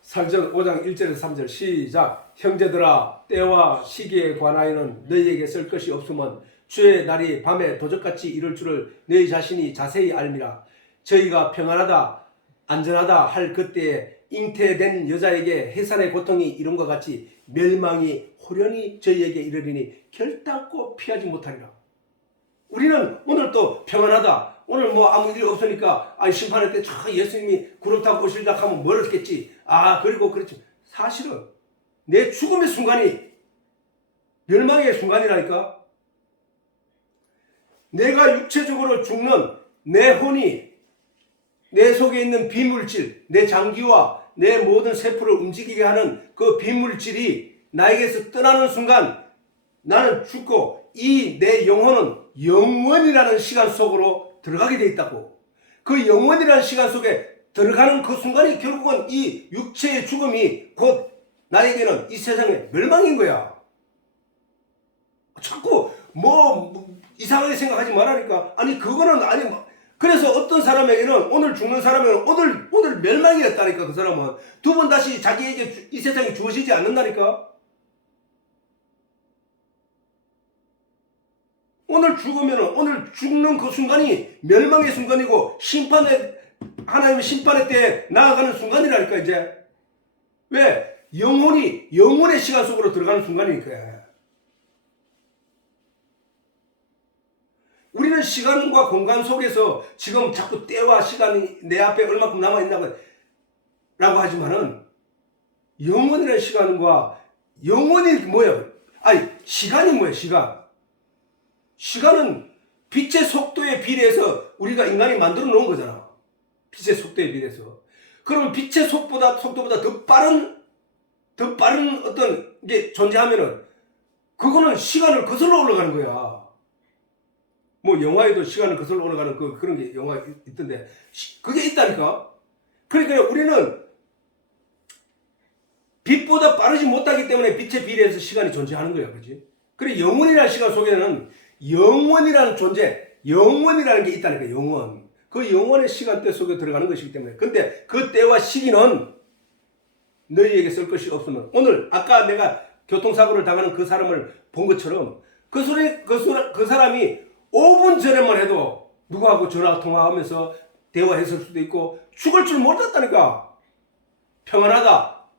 설전 5장 1절에서 3절 시작. 형제들아, 때와 시기에 관하여는 너희에게 쓸 것이 없으면 주의 날이 밤에 도적같이 이를 줄을 너희 자신이 자세히 알미라. 저희가 평안하다 안전하다 할 그때에 잉태된 여자에게 해산의 고통이 이룬 것 같이 멸망이 호련히 저희에게 이르리니 결단코 피하지 못하리라. 우리는 오늘 또 평안하다. 오늘 뭐 아무 일이 없으니까 심판할 때 예수님이 구름 타고 오시려고 하면 멀었겠지. 그리고 그렇지. 사실은 내 죽음의 순간이 멸망의 순간이라니까. 내가 육체적으로 죽는 내 혼이 내 속에 있는 비물질, 내 장기와 내 모든 세포를 움직이게 하는 그 비물질이 나에게서 떠나는 순간 나는 죽고 이 내 영혼은 영원이라는 시간 속으로 들어가게 돼 있다고. 그 영원이라는 시간 속에 들어가는 그 순간이 결국은 이 육체의 죽음이 곧 나에게는 이 세상의 멸망인 거야. 자꾸 뭐 이상하게 생각하지 말라니까. 아니 그거는 아니 뭐. 그래서 어떤 사람에게는 오늘 죽는 사람에게는 오늘 멸망이었다니까. 그 사람은 두 번 다시 자기에게 이 세상이 주어지지 않는다니까. 오늘 죽으면은 오늘 죽는 그 순간이 멸망의 순간이고 하나님의 심판의 때에 나아가는 순간이라니까. 이제 왜? 영혼의 시간 속으로 들어가는 순간이니까. 우리는 시간과 공간 속에서 지금 자꾸 때와 시간이 내 앞에 얼마큼 남아있나고 라고 하지만은 영원이라는 시간과 영원이 뭐예요? 시간이 뭐예요? 시간은 빛의 속도에 비례해서 우리가 인간이 만들어 놓은 거잖아. 빛의 속도에 비례해서. 그러면 빛의 속도보다 더 빠른 어떤 게 존재하면은 그거는 시간을 거슬러 올라가는 거야. 뭐 영화에도 시간을 거슬러 올라가는 그런 게 영화 있던데 그게 있다니까. 그러니까 우리는 빛보다 빠르지 못하기 때문에 빛에 비례해서 시간이 존재하는 거야. 그렇지? 그래 영원이라는 시간 속에는 영원이라는 존재, 영원이라는 게 있다니까. 영원. 그 영원의 시간대 속에 들어가는 것이기 때문에. 근데 그 때와 시기는 너희에게 쓸 것이 없으면, 오늘 아까 내가 교통사고를 당하는 그 사람을 본 것처럼 그 사람이 5분 전에만 해도 누구하고 전화 통화하면서 대화했을 수도 있고 죽을 줄 몰랐다니까. 평안하다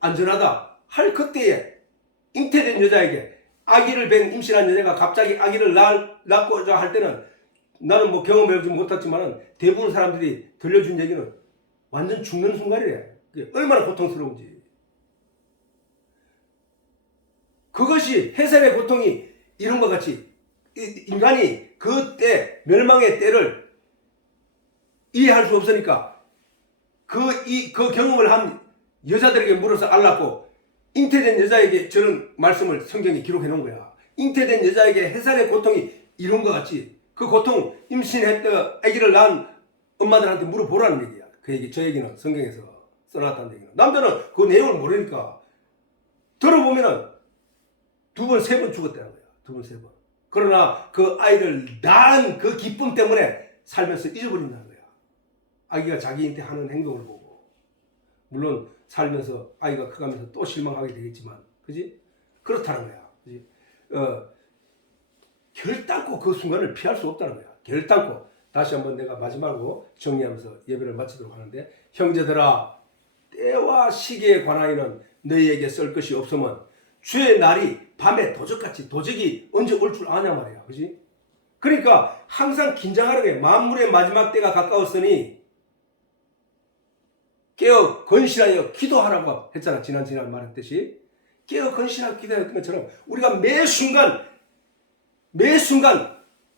안전하다 할 그때에 잉태된 여자에게, 아기를 뵌 임신한 여자가 갑자기 아기를 낳고자 할 때는, 나는 뭐 경험해보지 못했지만 대부분 사람들이 들려준 얘기는 완전 죽는 순간이래. 그게 얼마나 고통스러운지. 그것이 해산의 고통이 이런 것 같이 인간이 그 때, 멸망의 때를 이해할 수 없으니까 그 경험을 한 여자들에게 물어서 알랐고, 잉태된 여자에게 저는 말씀을 성경에 기록해 놓은 거야. 잉태된 여자에게 해산의 고통이 이런 것 같지. 그 고통, 임신했던 아기를 낳은 엄마들한테 물어보라는 얘기야. 그 얘기, 저 얘기는 성경에서 써놨다는 얘기는. 남자는 그 내용을 모르니까 들어보면은 2번, 3번 죽었다는 거야. 2번, 3번. 그러나 그 아이를 낳은 그 기쁨 때문에 살면서 잊어버린다는 거야. 아기가 자기한테 하는 행동을 보고. 물론 살면서 아이가 커가면서 또 실망하게 되겠지만, 그지? 그렇다는 거야. 그지? 결단코 그 순간을 피할 수 없다는 거야. 결단코. 다시 한번 내가 마지막으로 정리하면서 예배를 마치도록 하는데, 형제들아, 때와 시기에 관하여는 너희에게 쓸 것이 없으면 주의 날이 밤에 도적이 언제 올 줄 아냐 말이야. 그지? 그러니까 항상 긴장하는 게, 만물의 마지막 때가 가까웠으니 깨어 건실하여 기도하라고 했잖아. 지난 말했듯이 깨어 건실하여 기도했던 것처럼 우리가 매 순간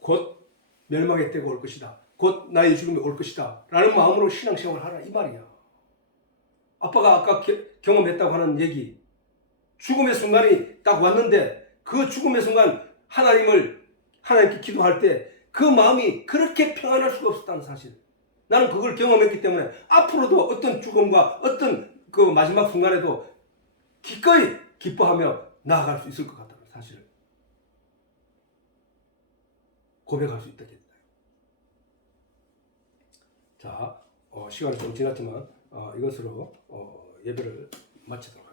곧 멸망의 때가 올 것이다. 곧 나의 죽음이 올 것이다. 라는 마음으로 신앙생활을 하라 이 말이야. 아빠가 아까 경험했다고 하는 얘기, 죽음의 순간이 딱 왔는데 그 죽음의 순간 하나님께 기도할 때 그 마음이 그렇게 평안할 수가 없었다는 사실. 나는 그걸 경험했기 때문에 앞으로도 어떤 죽음과 어떤 그 마지막 순간에도 기꺼이 기뻐하며 나아갈 수 있을 것 같다는 사실을 고백할 수 있다겠다. 자, 시간이 좀 지났지만 이것으로 예배를 마치도록